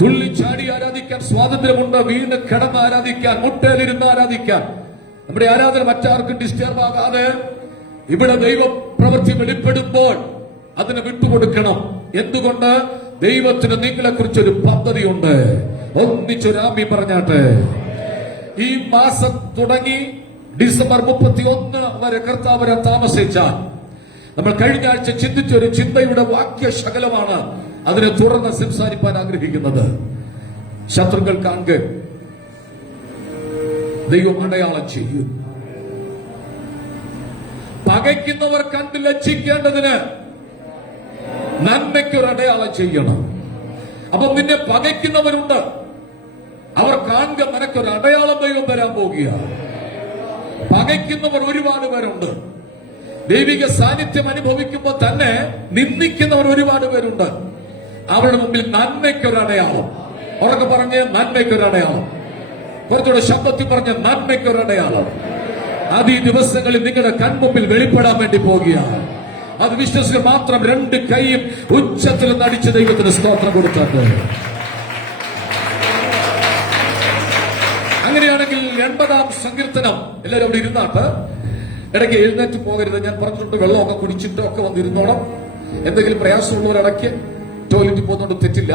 തുള്ളിച്ചാടി ആരാധിക്കാൻ സ്വാതന്ത്ര്യമുണ്ട്, വീണ് കിടന്ന് ആരാധിക്കാൻ, മുട്ടയിലിരുന്ന് ആരാധിക്കാൻ. നമ്മുടെ ആരാധന മറ്റാർക്കും ഡിസ്റ്റർബ് ആകാതെ ഇവിടെ ദൈവ പ്രവൃത്തി വെളിപ്പെടുമ്പോൾ അതിന് വിട്ടുകൊടുക്കണം. എന്തുകൊണ്ട്? ദൈവത്തിന് നിങ്ങളെ കുറിച്ചൊരു പദ്ധതിയുണ്ട്. ഒന്നിച്ചൊരാമി പറഞ്ഞാട്ടെ. ഈ മാസം തുടങ്ങി ഡിസംബർ 31 വരെ കർത്താവ് വരാൻ താമസിച്ചാൽ നമ്മൾ കഴിഞ്ഞ ആഴ്ച ചിന്തിച്ചൊരു ചിന്തയുടെ വാക്യശകലമാണ് അതിനെ തുടർന്ന് സംസാരിക്കാൻ ആഗ്രഹിക്കുന്നത്. ശത്രുക്കൾ കാണുക, ദൈവം അടയാളം ചെയ്യും. പകയ്ക്കുന്നവർ കണ്ട് ലജ്ജിക്കേണ്ടതിന് നന്മയ്ക്കൊരു അടയാളം ചെയ്യണം. അപ്പൊ നിന്നെ പകയ്ക്കുന്നവരുണ്ട്, അവർ കാണുക നിനക്കൊരു അടയാളം ദൈവം തരാൻ പോകുകയാണ്. പകയ്ക്കുന്നവർ ഒരുപാട് പേരുണ്ട്. ദൈവിക സാന്നിധ്യം അനുഭവിക്കുമ്പോൾ തന്നെ നിന്ദിക്കുന്നവർ ഒരുപാട് പേരുണ്ട്. അവരുടെ മുമ്പിൽ നന്മയ്ക്കൊരു അടയാളം. ഉറക്കെ പറഞ്ഞ് നന്മയ്ക്കൊരു അടയാളം. കുറച്ചുകൂടെ ശബ്ദത്തിൽ പറഞ്ഞ് നന്മയ്ക്കൊരു അടയാളം. അത് ഈ ദിവസങ്ങളിൽ നിങ്ങളുടെ കൺമുമ്പിൽ വെളിപ്പെടാൻ വേണ്ടി പോകുകയാണ്. അത് വിശ്വസിച്ച് മാത്രം 2 കൈയും ഉച്ചത്തിൽ നടിച്ച് ദൈവത്തിന് സ്തോത്രം കൊടുത്തത്. അങ്ങനെയാണെങ്കിൽ 80-ാം സങ്കീർത്തനം, എല്ലാവരും അവിടെ ഇരുന്നാട്ട് ഇടയ്ക്ക് എഴുന്നേറ്റ് പോകരുത്. ഞാൻ പറഞ്ഞിട്ടുണ്ട്, വെള്ളമൊക്കെ കുടിച്ചിട്ട് ഒക്കെ വന്നിരുന്നോണം. എന്തെങ്കിലും പ്രയാസമുള്ളവരിടയ്ക്ക് ടോയ്ലറ്റിൽ പോകുന്നോണ്ട് തെറ്റില്ല.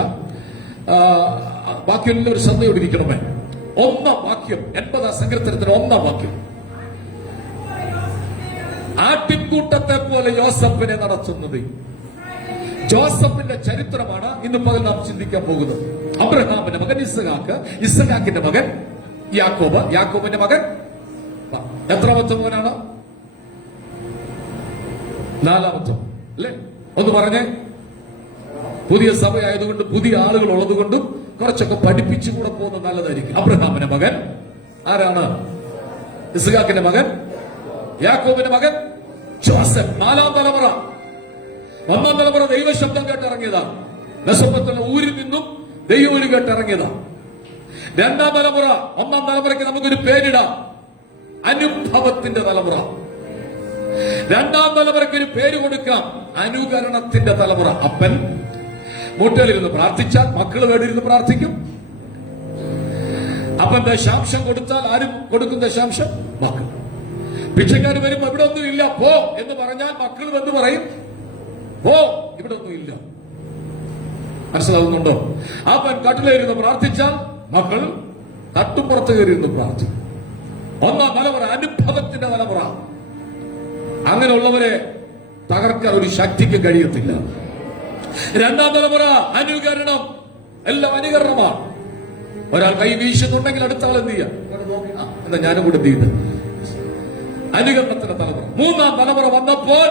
ബാക്കിയെല്ലാം ഒരു ശ്രദ്ധയോടെ ഇരിക്കണമേ. 1-ാം വാക്യം, 80-ാം സങ്കീർത്തനത്തിന് 1-ാം വാക്യം. ആട്ടിൻകൂട്ടത്തെ പോലെ യോസഫിനെ നടത്തുന്നത്. ജോസഫിന്റെ ചരിത്രമാണ് ഇന്ന് പകൽ നാം ചിന്തിക്കാൻ പോകുന്നത്. അബ്രഹാമിന്റെ മകൻ ഇസ്ഹാക്ക്, ഇസ്ഹാക്കിന്റെ മകൻ യാക്കോബ്, യാക്കോബിന്റെ മകൻ എത്രാമത്തെ മോനാണ്? 4-ാമത്തെ അല്ലെ? ഒന്ന് പറഞ്ഞേ. പുതിയ സഭയായതുകൊണ്ട് പുതിയ ആളുകൾ ഉള്ളതുകൊണ്ടും കുറച്ചൊക്കെ പഠിപ്പിച്ചുകൂടെ പോകുന്നത് നല്ലതായിരിക്കും. അബ്രഹാമിന്റെ മകൻ ആരാണ്? ഇസ്ഹാക്കിന്റെ മകൻ, യാക്കോബിന്റെ മകൻ ജോസഫ്. 4-ാം തലമുറ. 1-ാം തലമുറ ദൈവശബ്ദം കേട്ടിറങ്ങിയതാ. മെസൊപ്പൊത്താമിയ ഊരിൽ നിന്നും ദൈവം കേട്ടിറങ്ങിയതാ. 2-ാം തലമുറ, 1-ാം തലമുറയ്ക്ക് നമുക്കൊരു പേരിടാം, അനുഭവത്തിന്റെ തലമുറ. 2-ാം തലമുറയ്ക്ക് ഒരു പേര് കൊടുക്കാം, അനുകരണത്തിന്റെ തലമുറ. അപ്പൻ മുട്ടയിലിരുന്ന് പ്രാർത്ഥിച്ചാൽ മക്കൾ വേണ്ടിയിരുന്ന് പ്രാർത്ഥിക്കും. അപ്പൻ ദശാംശം കൊടുത്താൽ ആരും കൊടുക്കും ദശാംശം? മക്കൾ. ഭിക്ഷക്കാർ വരും, ഇവിടെ ഒന്നും ഇല്ല പോ എന്ന് പറഞ്ഞാൽ മക്കൾ എന്ന് പറയും, പോ ഇവിടെ ഒന്നും ഇല്ല. മനസ്സിലാവുന്നുണ്ടോ? അപ്പൻ കട്ടിലിരുന്ന് പ്രാർത്ഥിച്ചാൽ മക്കൾ തട്ടുപുറത്ത് കയറിയിരുന്നു പ്രാർത്ഥിക്കും. ഒന്നാം തലമുറ അനുഭവത്തിന്റെ തലമുറ. അങ്ങനെയുള്ളവരെ തകർക്കാൻ ഒരു ശക്തിക്ക് കഴിയത്തില്ല. രണ്ടാം തലമുറ അനുകരണം, എല്ലാം അനുകരണമാണ്. ഒരാൾ കൈ വീശുന്നുണ്ടെങ്കിൽ അടുത്ത ആൾ എന്ത് ചെയ്യാം? എന്താ ഞാനും കൂടെ എന്ത് ചെയ്യുന്നത്? അനുകരണത്തിന്റെ തലമുറ. മൂന്നാം തലമുറ വന്നപ്പോൾ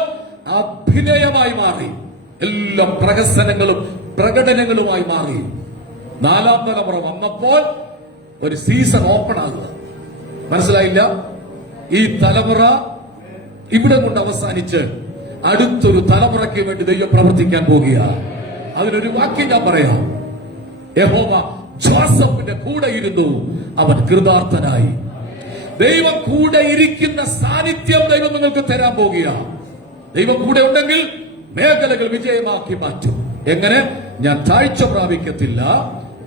അഭിനയമായി മാറി, എല്ലാം പ്രഹസനങ്ങളും പ്രകടനങ്ങളുമായി മാറി. നാലാം തലമുറ വന്നപ്പോൾ ഒരു സീസൺ ഓപ്പൺ ആകുക. മനസ്സിലായില്ല? ഈ തലമുറ ഇവിടെ കൊണ്ട് അവസാനിച്ച് അടുത്തൊരു തലമുറയ്ക്ക് വേണ്ടി ദൈവം പ്രവർത്തിക്കാൻ പോകുക. അതിനൊരു വാക്യം ഞാൻ പറയാം. യഹോവ ജോസഫിന്റെ കൂടെ ഇരുന്നു, അവൻ കൃതാർത്ഥനായി. ദൈവം കൂടെ ഇരിക്കുന്ന സാന്നിധ്യം ദൈവം നിങ്ങൾക്ക് തരാൻ പോകുക. ദൈവം കൂടെ ഉണ്ടെങ്കിൽ മേഖലകൾ വിജയമാക്കി മാറ്റും. എങ്ങനെ? ഞാൻ താഴ്ച പ്രാപിക്കത്തില്ല,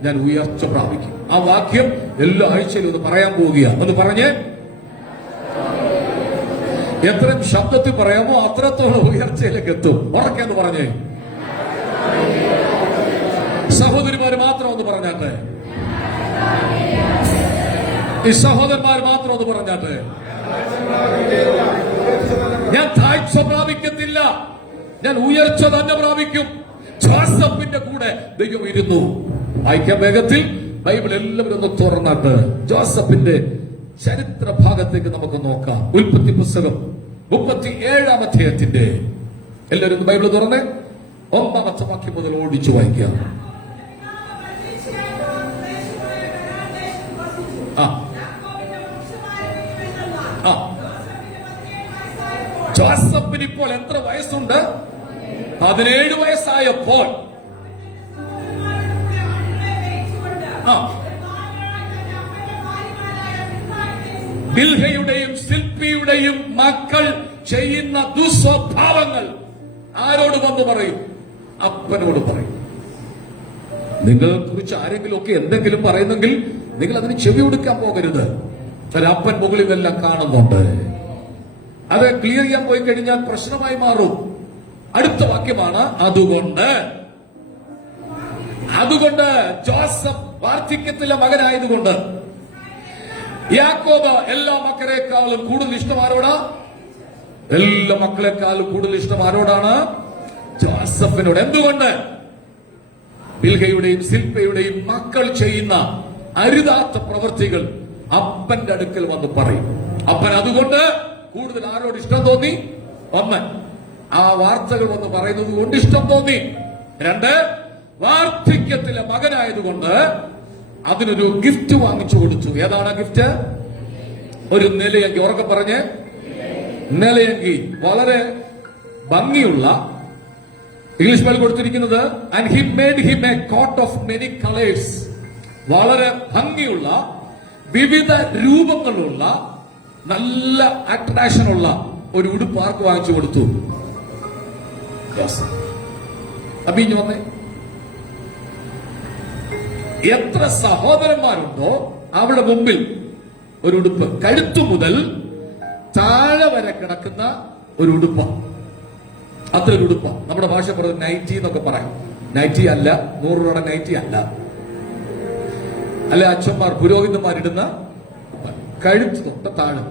ഞാൻ ഉയർച്ച പ്രാപിക്കും. ആ വാക്യം എല്ലാ ആഴ്ചയിലും ഒന്ന് പറയാൻ പോവുക. ഒന്ന് പറഞ്ഞേ. എത്രയും ശബ്ദത്തിൽ പറയാമോ അത്രത്തോളം ഉയർച്ചയിലേക്ക് എത്തും. ഉറക്കെന്ന് പറഞ്ഞേ. സഹോദരിമാര് മാത്രം ഒന്ന് പറഞ്ഞാട്ടെ. ഈ സഹോദരന്മാർ മാത്രം ഒന്ന് പറഞ്ഞാട്ടെ. ഞാൻ താഴ്ച പ്രാപിക്കത്തില്ല, ഞാൻ ഉയർച്ച തന്നെ പ്രാപിക്കും. ജോസഫിന്റെ കൂടെ ദൈവം ഇരുന്നു. വായിക്കാൻ വേഗത്തിൽ ബൈബിൾ എല്ലാവരും ഒന്ന് തുറന്നിട്ട് ജോസഫിന്റെ ചരിത്ര ഭാഗത്തേക്ക് നമുക്ക് നോക്കാം. ഉൽപ്പത്തി പുസ്തകം 37-ാം അധ്യായത്തിന്റെ എല്ലാവരും ബൈബിൾ തുറന്ന് 9-ാമത്തെ വാക്യം മുതൽ ഓടിച്ചു വായിക്കാം. ജോസഫിന് ഇപ്പോൾ എത്ര വയസ്സുണ്ട്? 17 വയസ്സായപ്പോൾ ബിൽഹയുടെയും ശില്പിയുടെയും മക്കൾ ചെയ്യുന്ന ദുസ്വഭാവങ്ങൾ ആരോട് വന്ന് പറയും? അപ്പനോട് പറയും. നിങ്ങളെ കുറിച്ച് ആരെങ്കിലും ഒക്കെ എന്തെങ്കിലും പറയുന്നെങ്കിൽ നിങ്ങൾ അതിന് ചെവി കൊടുക്കാൻ പോകരുത്. ഒരപ്പൻ മുകളിൽ എല്ലാം കാണുന്നുണ്ട്. അത് ക്ലിയർ ചെയ്യാൻ പോയി കഴിഞ്ഞാൽ പ്രശ്നമായി മാറും. അടുത്ത വാക്യമാണ് അതുകൊണ്ട് ജോസഫ് വാർദ്ധക്യത്തിലെ മകനായതുകൊണ്ട് യാക്കോബ് എല്ലാ മക്കളെക്കാളും കൂടുതൽ ഇഷ്ടം ആരോടാ? എല്ലാ മക്കളെക്കാളും കൂടുതൽ ഇഷ്ടം ആരോടാണ്? ജോസഫിനോട്. എന്തുകൊണ്ട്? ബിൽഹയുടെയും ശില്പയുടെയും മക്കൾ ചെയ്യുന്ന അരുതാത്ത പ്രവൃത്തികൾ അപ്പന്റെ അടുക്കൽ വന്ന് പറയും. അപ്പൻ അതുകൊണ്ട് കൂടുതൽ ആരോട് ഇഷ്ടം തോന്നി? ഒന്ന്, ആ വാർത്തകൾ വന്ന് പറയുന്നത് കൊണ്ട് ഇഷ്ടം തോന്നി. രണ്ട്, വാർദ്ധക്യത്തിലെ മകനായതുകൊണ്ട് അതിനൊരു ഗിഫ്റ്റ് വാങ്ങിച്ചു കൊടുത്തു. ഏതാണ് ഗിഫ്റ്റ്? ഒരു നിലയങ്കി. ഉറക്കെ പറഞ്ഞ്, നിലയങ്കി. വളരെ ഭംഗിയുള്ള, ഇംഗ്ലീഷ് മേൽ കൊടുത്തിരിക്കുന്നത് and he made him a coat of many colours. വളരെ ഭംഗിയുള്ള, വിവിധ രൂപങ്ങളുള്ള, നല്ല അട്രാക്ഷനുള്ള ഒരു ഉടുപ്പ് ആർക്ക് വാങ്ങിച്ചു കൊടുത്തു? അഭിഞ്ഞു വന്നേ. എത്ര സഹോദരന്മാരുണ്ടോ അവിടെ മുമ്പിൽ ഒരു ഉടുപ്പ്, കഴുത്തു മുതൽ താഴെ വരെ കിടക്കുന്ന ഒരു ഉടുപ്പ. അത്ര ഒരു ഉടുപ്പ. നമ്മുടെ ഭാഷ പറയുന്നത് നൈറ്റി എന്നൊക്കെ പറയാം. നൈറ്റി അല്ല, 100 രൂപയുടെ നൈറ്റി അല്ല. അല്ലെ അച്ഛന്മാർ പുരോഹിതന്മാരിടുന്ന കഴുത്ത് തൊട്ട് താഴെ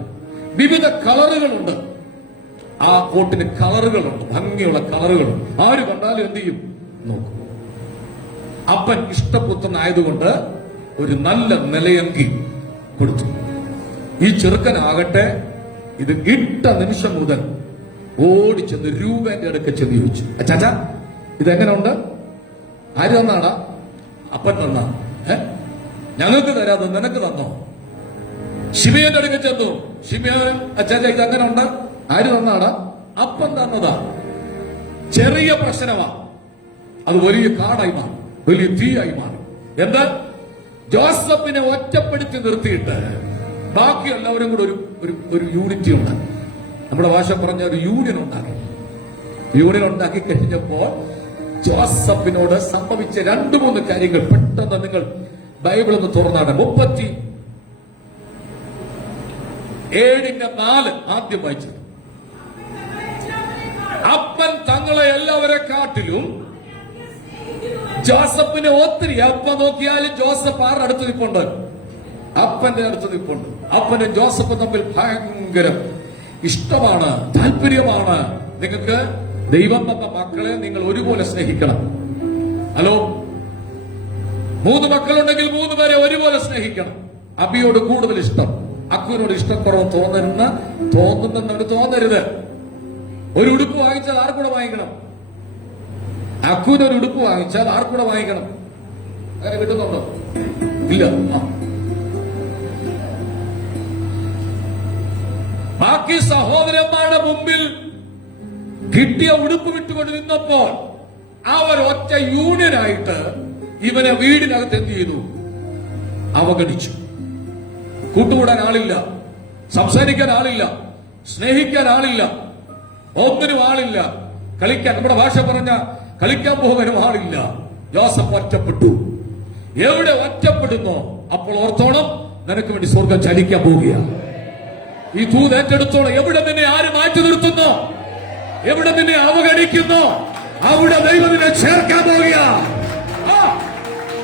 വിവിധ കളറുകളുണ്ട്. ആ കോട്ടിന് കളറുകളുണ്ട്, ഭംഗിയുള്ള കളറുകളുണ്ട്. ആര് കണ്ടാലും എന്ത് ചെയ്യും? നോക്കും. അപ്പൻ ഇഷ്ടപുത്രനായതുകൊണ്ട് ഒരു നല്ല നിലയങ്കി കൊടുത്തു. ഈ ചെറുക്കനാകട്ടെ ഇത് ഇട്ട നിമിഷം മുതൽ ഓടിച്ചെന്ന് രൂപന്റെ അടുക്ക ചെന്ന് ചോദിച്ചു, അച്ചാച്ചാ ഇതെങ്ങനെ ഉണ്ട്? ആര് തന്നാടാ? അപ്പൻ തന്നാ. ഞങ്ങൾക്ക് തരാതെ നിനക്ക് തന്നോ? ശിമയോന്റെ അടുക്ക ചെന്നു. ശിമയോൻ, അച്ചാച്ചാ ഇതെങ്ങനെ ഉണ്ട്? ആര് തന്നാടാ? അപ്പൻ തന്നതാ. ചെറിയ പ്രശ്നമാ, അത് വലിയ കാടായി മാറി, വലിയ തീയായി മാറി. എന്താ? ജോസഫിനെ ഒറ്റപ്പെടുത്തി നിർത്തിയിട്ട് ബാക്കി എല്ലാവരും കൂടെ ഒരു യൂണിറ്റി ഉണ്ടാക്കി. നമ്മുടെ ഭാഷ പറഞ്ഞ ഒരു യൂണിയൻ ഉണ്ടാക്കി. യൂണിയൻ ഉണ്ടാക്കി കഴിഞ്ഞപ്പോൾ ജോസഫിനോട് സംഭവിച്ച 2-3 കാര്യങ്ങൾ പെട്ടെന്ന് നിങ്ങൾ ബൈബിൾ ഒന്ന് തുറന്നാണ്. 37:4 ആദ്യം വായിച്ചത്. അപ്പൻ തങ്ങളെ എല്ലാവരെ കാട്ടിലും ജോസഫിനെ ഒത്തിരി എപ്പോ നോക്കിയാലും ജോസഫ് ആരുടെ അടുത്ത് നിൽപ്പുണ്ട്? അപ്പന്റെ അടുത്ത് നിൽപ്പുണ്ട്. അപ്പനും ജോസഫും തമ്മിൽ ഭയങ്കര ഇഷ്ടമാണ്, താല്പര്യമാണ്. നിങ്ങൾക്ക് ദൈവം തന്ന മക്കളെ നിങ്ങൾ ഒരുപോലെ സ്നേഹിക്കണം. ഹലോ, 3 മക്കളുണ്ടെങ്കിൽ 3 പേരെ ഒരുപോലെ സ്നേഹിക്കണം. അബിയോട് കൂടുതൽ ഇഷ്ടം, അക്കുവിനോട് ഇഷ്ടക്കുറവ് തോന്നുന്നെന്ന് തോന്നരുത്. ഒരു ഉടുപ്പ് വാങ്ങിച്ചാൽ ആർക്കൂടെ വാങ്ങിക്കണം? അക്കുവിന് ഒരു ഉടുപ്പ് വാങ്ങിച്ചാൽ ആർക്കൂടെ വാങ്ങിക്കണം? അങ്ങനെ കിട്ടുന്നുണ്ടോ? ഇല്ല. ബാക്കി സഹോദരന്മാരുടെ മുമ്പിൽ കിട്ടിയ ഉടുപ്പ് വിട്ടുകൊണ്ട് നിന്നപ്പോൾ അവർ ഒറ്റ യൂണിയനായിട്ട് ഇവനെ വീടിനകത്ത് എന്ത് ചെയ്തു? അവഗണിച്ചു. കൂട്ടുകൂടാൻ ആളില്ല, സംസാരിക്കാൻ ആളില്ല, സ്നേഹിക്കാൻ ആളില്ല, ഒന്നിനും ആളില്ല, കളിക്കാൻ, നമ്മുടെ ഭാഷ പറഞ്ഞ കളിക്കാൻ പോകാനും ആളില്ല. ജോസഫ് ഒറ്റപ്പെട്ടു. എവിടെ ഒറ്റപ്പെടുന്നോ അപ്പോൾ ഓർത്തോണം, നിനക്ക് വേണ്ടി സ്വർഗം ചലിക്കാൻ പോവുകയാണ്. ഈ തൂത് ഏറ്റെടുത്തോളം. എവിടെ നിന്നെ ആര് മാറ്റി നിർത്തുന്നോ, എവിടെ നിന്നെ അവഗണിക്കുന്നോ, അവിടെ ദൈവത്തിനെ ചേർക്കാൻ പോവുക.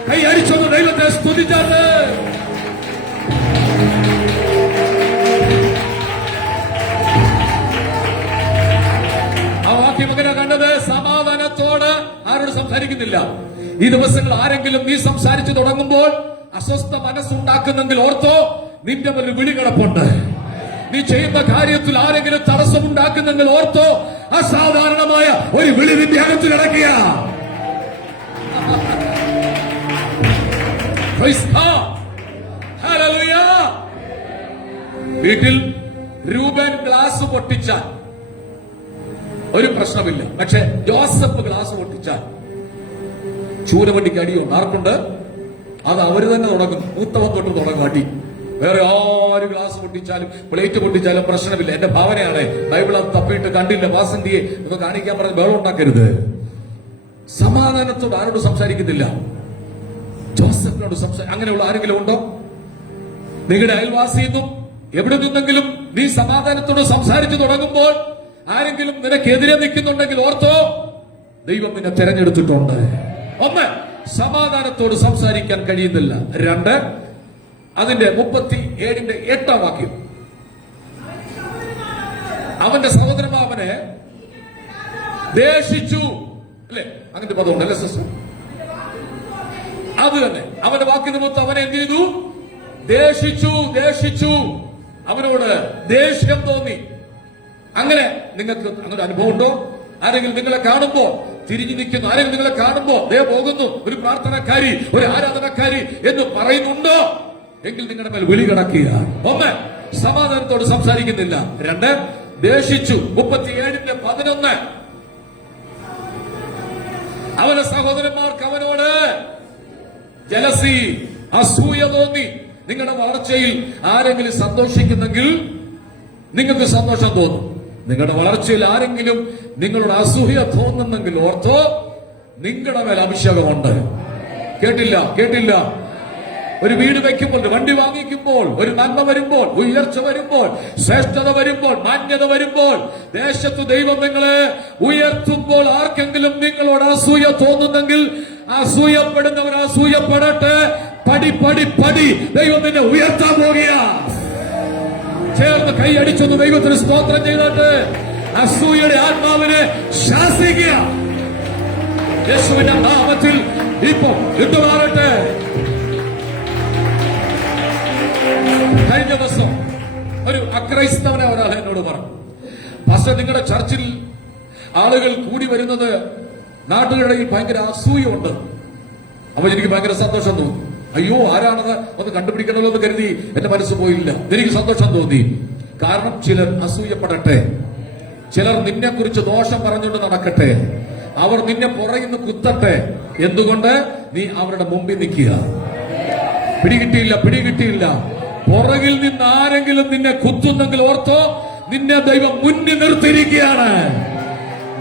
കൈ അടിച്ചൊന്ന് ദൈവത്തെ സ്തുതിച്ചാണ്. ആ വാക്യം എങ്ങനെ കണ്ടത്? സമാധാനത്തോട് ആരോട് സംസാരിക്കുന്നില്ല. ഈ ദിവസങ്ങൾ ആരെങ്കിലും നീ സംസാരിച്ചു തുടങ്ങുമ്പോൾ അസ്വസ്ഥ മനസ്സുണ്ടാക്കുന്നെങ്കിൽ ഓർത്തോ, നിന്റെ ഒരു വിളി കിടപ്പുണ്ട്. നീ ചെയ്യുന്ന കാര്യത്തിൽ ആരെങ്കിലും തടസ്സമുണ്ടാക്കുന്നെങ്കിൽ ഓർത്തോ, അസാധാരണമായ ഒരു വിളി നിന്റെ അകത്ത് കിടക്കുക. വീട്ടിൽ രൂപൻ ഗ്ലാസ് പൊട്ടിച്ചാൽ ഒരു പ്രശ്നമില്ല. പക്ഷെ ജോസഫ് ഗ്ലാസ് പൊട്ടിച്ചാൽ ചൂരവണ്ടിക്ക് അടിയുണ്ട്. ആർക്കുണ്ട്? അത് അവര് തന്നെ തുടങ്ങും. മൂത്തവൻ തൊട്ട് തുടങ്ങും അടി. വേറെ ആര് ഗ്ലാസ് പൊട്ടിച്ചാലും പ്ലേറ്റ് പൊട്ടിച്ചാലും പ്രശ്നമില്ല. എന്റെ ഭാവനയാണ്. ബൈബിൾ അത് തപ്പിയിട്ട് കണ്ടില്ല, വാസന്തിയെ ഇതൊക്കെ കാണിക്കാൻ പറഞ്ഞ് ബഹളം ഉണ്ടാക്കരുത്. സമാധാനത്തോട് ആരോട് സംസാരിക്കുന്നില്ല? ജോസഫിനോട് അങ്ങനെയുള്ള ആരെങ്കിലും ഉണ്ടോ? നിങ്ങളുടെ അയൽവാസിയെന്നും എവിടെ നിന്നെങ്കിലും നീ സമാധാനത്തോട് സംസാരിച്ചു തുടങ്ങുമ്പോൾ ആരെങ്കിലും നിനക്കെതിരെ നിൽക്കുന്നുണ്ടെങ്കിൽ ഓർത്തോ, ദൈവം നിന്നെ തെരഞ്ഞെടുത്തിട്ടുണ്ട്. 1, സമാധാനത്തോട് സംസാരിക്കാൻ കഴിയുന്നില്ല. 2, അതിന്റെ 37ന്റെ 8ാം വാക്യം. അവന്റെ സഹോദരന്മാവനെ ദേഷിച്ചു, അല്ലെ? അങ്ങനത്തെ പദമുണ്ടല്ലേ സിസ്റ്റർ? അത് തന്നെ. അവന്റെ വാക്ക് നിമിത്തം അവനെ എന്ത് ചെയ്തു? ദേഷിച്ചു. അവനോട് ദേഷ്യം തോന്നി. അങ്ങനെ നിങ്ങൾക്ക് അങ്ങനെ അനുഭവം ഉണ്ടോ? ആരെങ്കിലും നിങ്ങളെ കാണുമ്പോൾ തിരിഞ്ഞു നിൽക്കുന്നു, ആരെങ്കിലും നിങ്ങളെ കാണുമ്പോൾ ദേ പോകുന്നു, ഒരു പ്രാർത്ഥനക്കാരി, ഒരു ആരാധനക്കാരി എന്ന് പറയുന്നുണ്ടോ എങ്കിൽ നിങ്ങളുടെ മേൽ വിളി കിടക്കുക. 1, സമാധാനത്തോട് സംസാരിക്കുന്നില്ല. 2, ദേഷിച്ചു. 37ന്റെ 11. അവന്റെ സഹോദരന്മാർക്ക് അവനോട് ജലസി, അസൂയ തോന്നി. നിങ്ങളുടെ വളർച്ചയിൽ ആരെങ്കിലും സന്തോഷിക്കുന്നെങ്കിൽ നിങ്ങൾക്ക് സന്തോഷം തോന്നും. നിങ്ങളുടെ വളർച്ചയിൽ ആരെങ്കിലും നിങ്ങളുടെ അസൂയ തോന്നുന്നെങ്കിൽ ഓർത്തോ, നിങ്ങളുടെ മേൽ അഭിഷേകമുണ്ട്. കേട്ടില്ല. ഒരു വീട് വയ്ക്കുമ്പോൾ, വണ്ടി വാങ്ങിക്കുമ്പോൾ, ഒരു നന്മ വരുമ്പോൾ, ഉയർച്ച വരുമ്പോൾ, ശ്രേഷ്ഠത വരുമ്പോൾ, മാന്യത വരുമ്പോൾ, ദേശത്ത് ദൈവം നിങ്ങളെ ഉയർത്തുമ്പോൾ ആർക്കെങ്കിലും നിങ്ങളോട് അസൂയ തോന്നുന്നെങ്കിൽ അസൂയപ്പെടുന്നവർ അസൂയപ്പെടട്ടെ. പടി ദൈവം നിന്നെ ഉയർത്താൻ പോകുക. ചേർന്ന് കൈയടിച്ചൊന്ന് ദൈവത്തിന് സ്തോത്രം ചെയ്തിട്ട് അസൂയയുടെ ആത്മാവിനെ ശാസിക്കുക. യേശുവിന്റെ നാമത്തിൽ ഇപ്പൊ വിട്ടുമാറട്ടെ. കഴിഞ്ഞ ദിവസം ഒരു അക്രൈസ്തവനെ ഒരാൾ എന്നോട് പറഞ്ഞു, പക്ഷെ നിങ്ങളുടെ ചർച്ചിൽ ആളുകൾ കൂടി വരുന്നത് നാട്ടുകാരുടെ ഭയങ്കര അസൂയുണ്ട്. അപ്പൊ എനിക്ക് ഭയങ്കര സന്തോഷം തോന്നി. അയ്യോ, ആരാണെന്ന് ഒന്ന് കണ്ടുപിടിക്കണമല്ലോ എന്ന് കരുതി എന്റെ മനസ്സ് പോയില്ല. എനിക്ക് സന്തോഷം തോന്നി. കാരണം ചിലർ അസൂയപ്പെടട്ടെ, ചിലർ നിന്നെ കുറിച്ച് ദോഷം പറഞ്ഞുകൊണ്ട് നടക്കട്ടെ, അവർ നിന്നെ പുറകിൽ നിന്ന് കുത്തട്ടെ. എന്തുകൊണ്ട്? നീ അവരുടെ മുമ്പിൽ നിൽക്കുക. പിടികിട്ടിയില്ല. പുറകിൽ നിന്ന് ആരെങ്കിലും നിന്നെ കുത്തുന്നെങ്കിൽ ഓർത്തോ, നിന്നെ ദൈവം മുന്നിൽ നിർത്തിയിരിക്കുകയാണ്.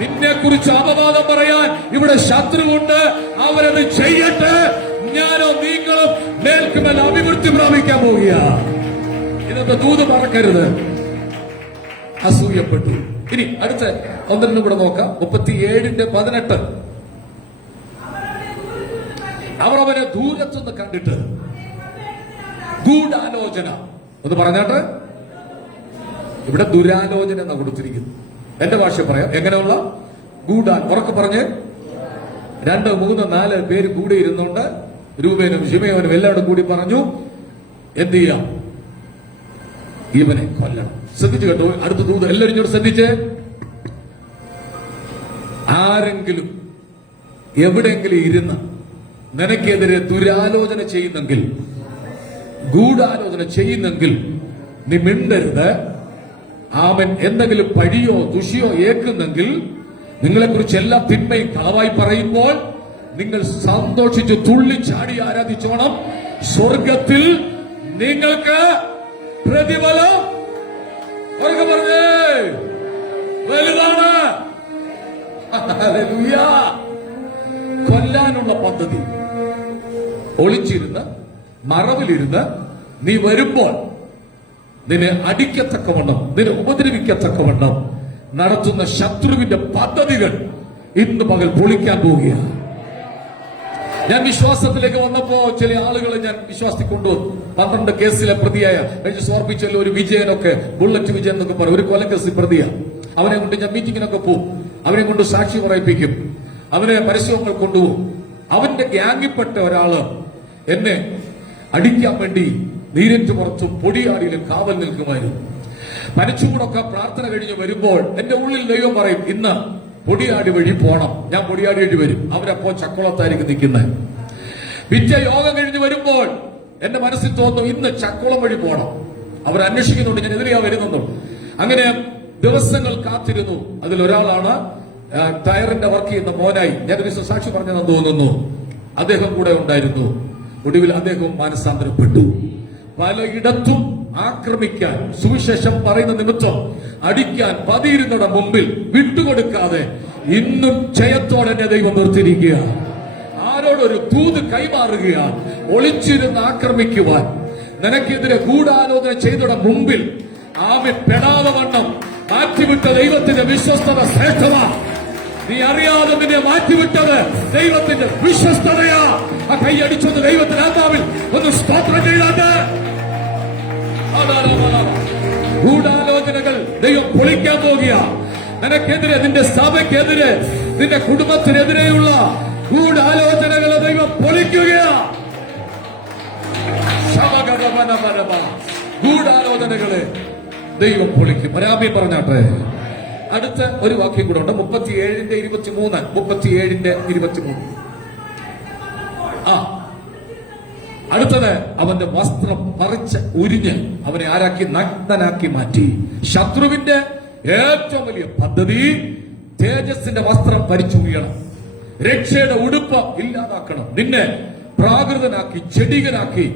നിന്നെ കുറിച്ച് അപവാദം പറയാൻ ഇവിടെ ശത്രുവുണ്ട്. അവരത് ചെയ്യട്ടെ. ഞാനോ നിങ്ങളും മേൽക്കുമേൽ അഭിവൃദ്ധി പ്രാപിക്കാൻ പോവുക. ഇന്നത്തെ ദൂത് മറക്കരുത്. അസൂയപ്പെട്ടു. ഇനി അടുത്ത 1 കൂടെ നോക്കാം. 37ന്റെ 18. അവർ അവനെ ദൂരത്തുനിന്ന് കണ്ടിട്ട് ഗൂഢാലോചന ഒന്ന് പറഞ്ഞാട്ട്, ഇവിടെ ദുരാലോചന എന്നാ കൊടുത്തിരിക്കുന്നു. എന്റെ ഭാഷ പറയാം, എങ്ങനെയുള്ള ഉറക്കെ പറഞ്ഞ് 2, 3, 4 പേര് കൂടി ഇരുന്നുകൊണ്ട് രൂപേനും ശിമയോനും എല്ലാവരും കൂടി പറഞ്ഞു, എന്ത് ചെയ്യാം, ഇവനെ കൊല്ലണം. ശ്രദ്ധിച്ചു കേട്ടോ, അടുത്ത ദൂത് എല്ലാവരും ഇങ്ങോട്ട് ശ്രദ്ധിച്ച്. ആരെങ്കിലും എവിടെയെങ്കിലും ഇരുന്ന് നിനക്കെതിരെ ദുരാലോചന ചെയ്യുന്നെങ്കിൽ, ഗൂഢാലോചന ചെയ്യുന്നെങ്കിൽ നീ മിണ്ടരുത്. അവൻ എന്തെങ്കിലും പഴിയോ ദുഷിയോ ഏക്കുന്നെങ്കിൽ, നിങ്ങളെക്കുറിച്ച് എല്ലാ തിന്മയും കളവായി പറയുമ്പോൾ നിങ്ങൾ സന്തോഷിച്ച് തുള്ളിച്ചാടി ആരാധിച്ചോണം. സ്വർഗത്തിൽ നിങ്ങൾക്ക് പ്രതിഫലം പറഞ്ഞേ വലുതാണ്. ഹല്ലേലൂയ. കൊല്ലാനുള്ള പദ്ധതി ഒളിച്ചിരുന്ന് മറവിലിരുന്ന് നീ വരുമ്പോൾ നിന്നെ അടിക്കത്തക്കവണ്ണം, നിന്നെ ഉപദ്രവിക്കത്തക്കവണ്ണം നടത്തുന്ന ശത്രുവിന്റെ പദ്ധതികൾ ഇന്ന് പകൽ പൊളിക്കാൻ പോവുകയാണ്. ഞാൻ വിശ്വാസത്തിലേക്ക് വന്നപ്പോ ചില ആളുകളെ ഞാൻ വിശ്വാസത്തിൽ കൊണ്ടുവന്നു. 12 കേസിലെ പ്രതിയായ ഓർപ്പിച്ചല്ലോ, ഒരു വിജയനൊക്കെ, ബുള്ളറ്റ് വിജയൻ എന്നൊക്കെ പറയും, ഒരു കൊലക്കേസിൽ പ്രതിയാ. അവനെ കൊണ്ട് ഞാൻ മീറ്റിങ്ങിനൊക്കെ പോകും, അവനെ കൊണ്ട് സാക്ഷി പറയിപ്പിക്കും, അവനെ പരസ്യങ്ങൾ കൊണ്ടുപോകും. അവന്റെ ഗ്യാങ്ങിൽപ്പെട്ട ഒരാള് എന്നെ അടിക്കാൻ വേണ്ടി നീരറ്റ് പുറത്തും പൊടിയാടിയിലും കാവൽ നിൽക്കുമായിരുന്നു. പനച്ചൂടൊക്കെ പ്രാർത്ഥന കഴിഞ്ഞ് വരുമ്പോൾ എന്റെ ഉള്ളിൽ ദൈവം പറയും, ഇന്ന് പൊടിയാടി വഴി പോണം. ഞാൻ പൊടിയാടി വഴി വരും, അവരപ്പോ ചക്കുളത്തായിരിക്കും നിൽക്കുന്നത്. പിറ്റേ യോഗം കഴിഞ്ഞ് വരുമ്പോൾ എന്റെ മനസ്സിൽ തോന്നുന്നു, ഇന്ന് ചക്കുളം വഴി പോണം. അവർ അന്വേഷിക്കുന്നുണ്ട്, ഞാൻ എതിരെയാ വരുന്നുണ്ടോ. അങ്ങനെ ദിവസങ്ങൾ കാത്തിരുന്നു. അതിലൊരാളാണ് ടയറിന്റെ വർക്ക് ചെയ്യുന്ന മോനായി, ഞാനൊരു സാക്ഷി പറഞ്ഞതെന്ന് തോന്നുന്നു, അദ്ദേഹം കൂടെ ഉണ്ടായിരുന്നു. ഒടുവിൽ അദ്ദേഹം മാനസാന്തരപ്പെട്ടു. പലയിടത്തും ആക്രമിക്കാൻ, സുവിശേഷം പറയുന്ന നിമിത്തം അടിക്കാൻ പതിയിരുന്നവരുടെ മുമ്പിൽ വിട്ടുകൊടുക്കാതെ ഇന്നും ജയത്തോടെ എന്നെ ദൈവം നിർത്തിയിരിക്കുകയാണ്. ആരോടൊരു ദൂത് കൈമാറുകയാണ്, ഒളിച്ചിരുന്ന് ആക്രമിക്കുവാൻ, നിനക്കെതിരെ ഗൂഢാലോചന ചെയ്തവരുടെ മുമ്പിൽ ആമി പെടാതെ വണ്ണം മാറ്റിവിട്ട ദൈവത്തിന്റെ വിശ്വസ്തത ശ്രേഷ്ഠമാണ്. നീ അറിയാതെ നിന്നെ മാറ്റിവിട്ടത് ദൈവത്തിന്റെ വിശ്വസ്തതയാ. ആ കൈയടിച്ചൊന്ന് ദൈവത്തിന്റെ ആത്മാവിൽ ഒന്ന് സ്തോത്രം ചെയ്താട്ട്. ഗൂഢാലോചനകൾ ദൈവം പൊളിക്കാൻ പോകുക. നിനക്കെതിരെ, നിന്റെ സഭയ്ക്കെതിരെ, നിന്റെ കുടുംബത്തിനെതിരെയുള്ള ഗൂഢാലോചനകളെ ദൈവം പൊളിക്കുകയാ. ഗൂഢാലോചനകളെ ദൈവം പൊളിക്കും. ഒരാമീൻ പറഞ്ഞാട്ടെ. അടുത്ത ഒരു വാക്യം കൂടെ ഉണ്ട്, 37:23. 37:23. അടുത്തത്, അവന്റെ വസ്ത്രം പറിച്ച് ഉരിഞ്ഞ് അവനെ ആരാക്കി? നഗ്നനാക്കി മാറ്റി. ശത്രുവിന്റെ ഏറ്റവും വലിയ പദ്ധതി തേജസ്സിന്റെ വസ്ത്രം പരിച്ചുറിയണം, രക്ഷയുടെ ഉടുപ്പ് ഇല്ലാതാക്കണം, നിന്നെ പ്രാകൃതനാക്കി ചെടികനാക്കി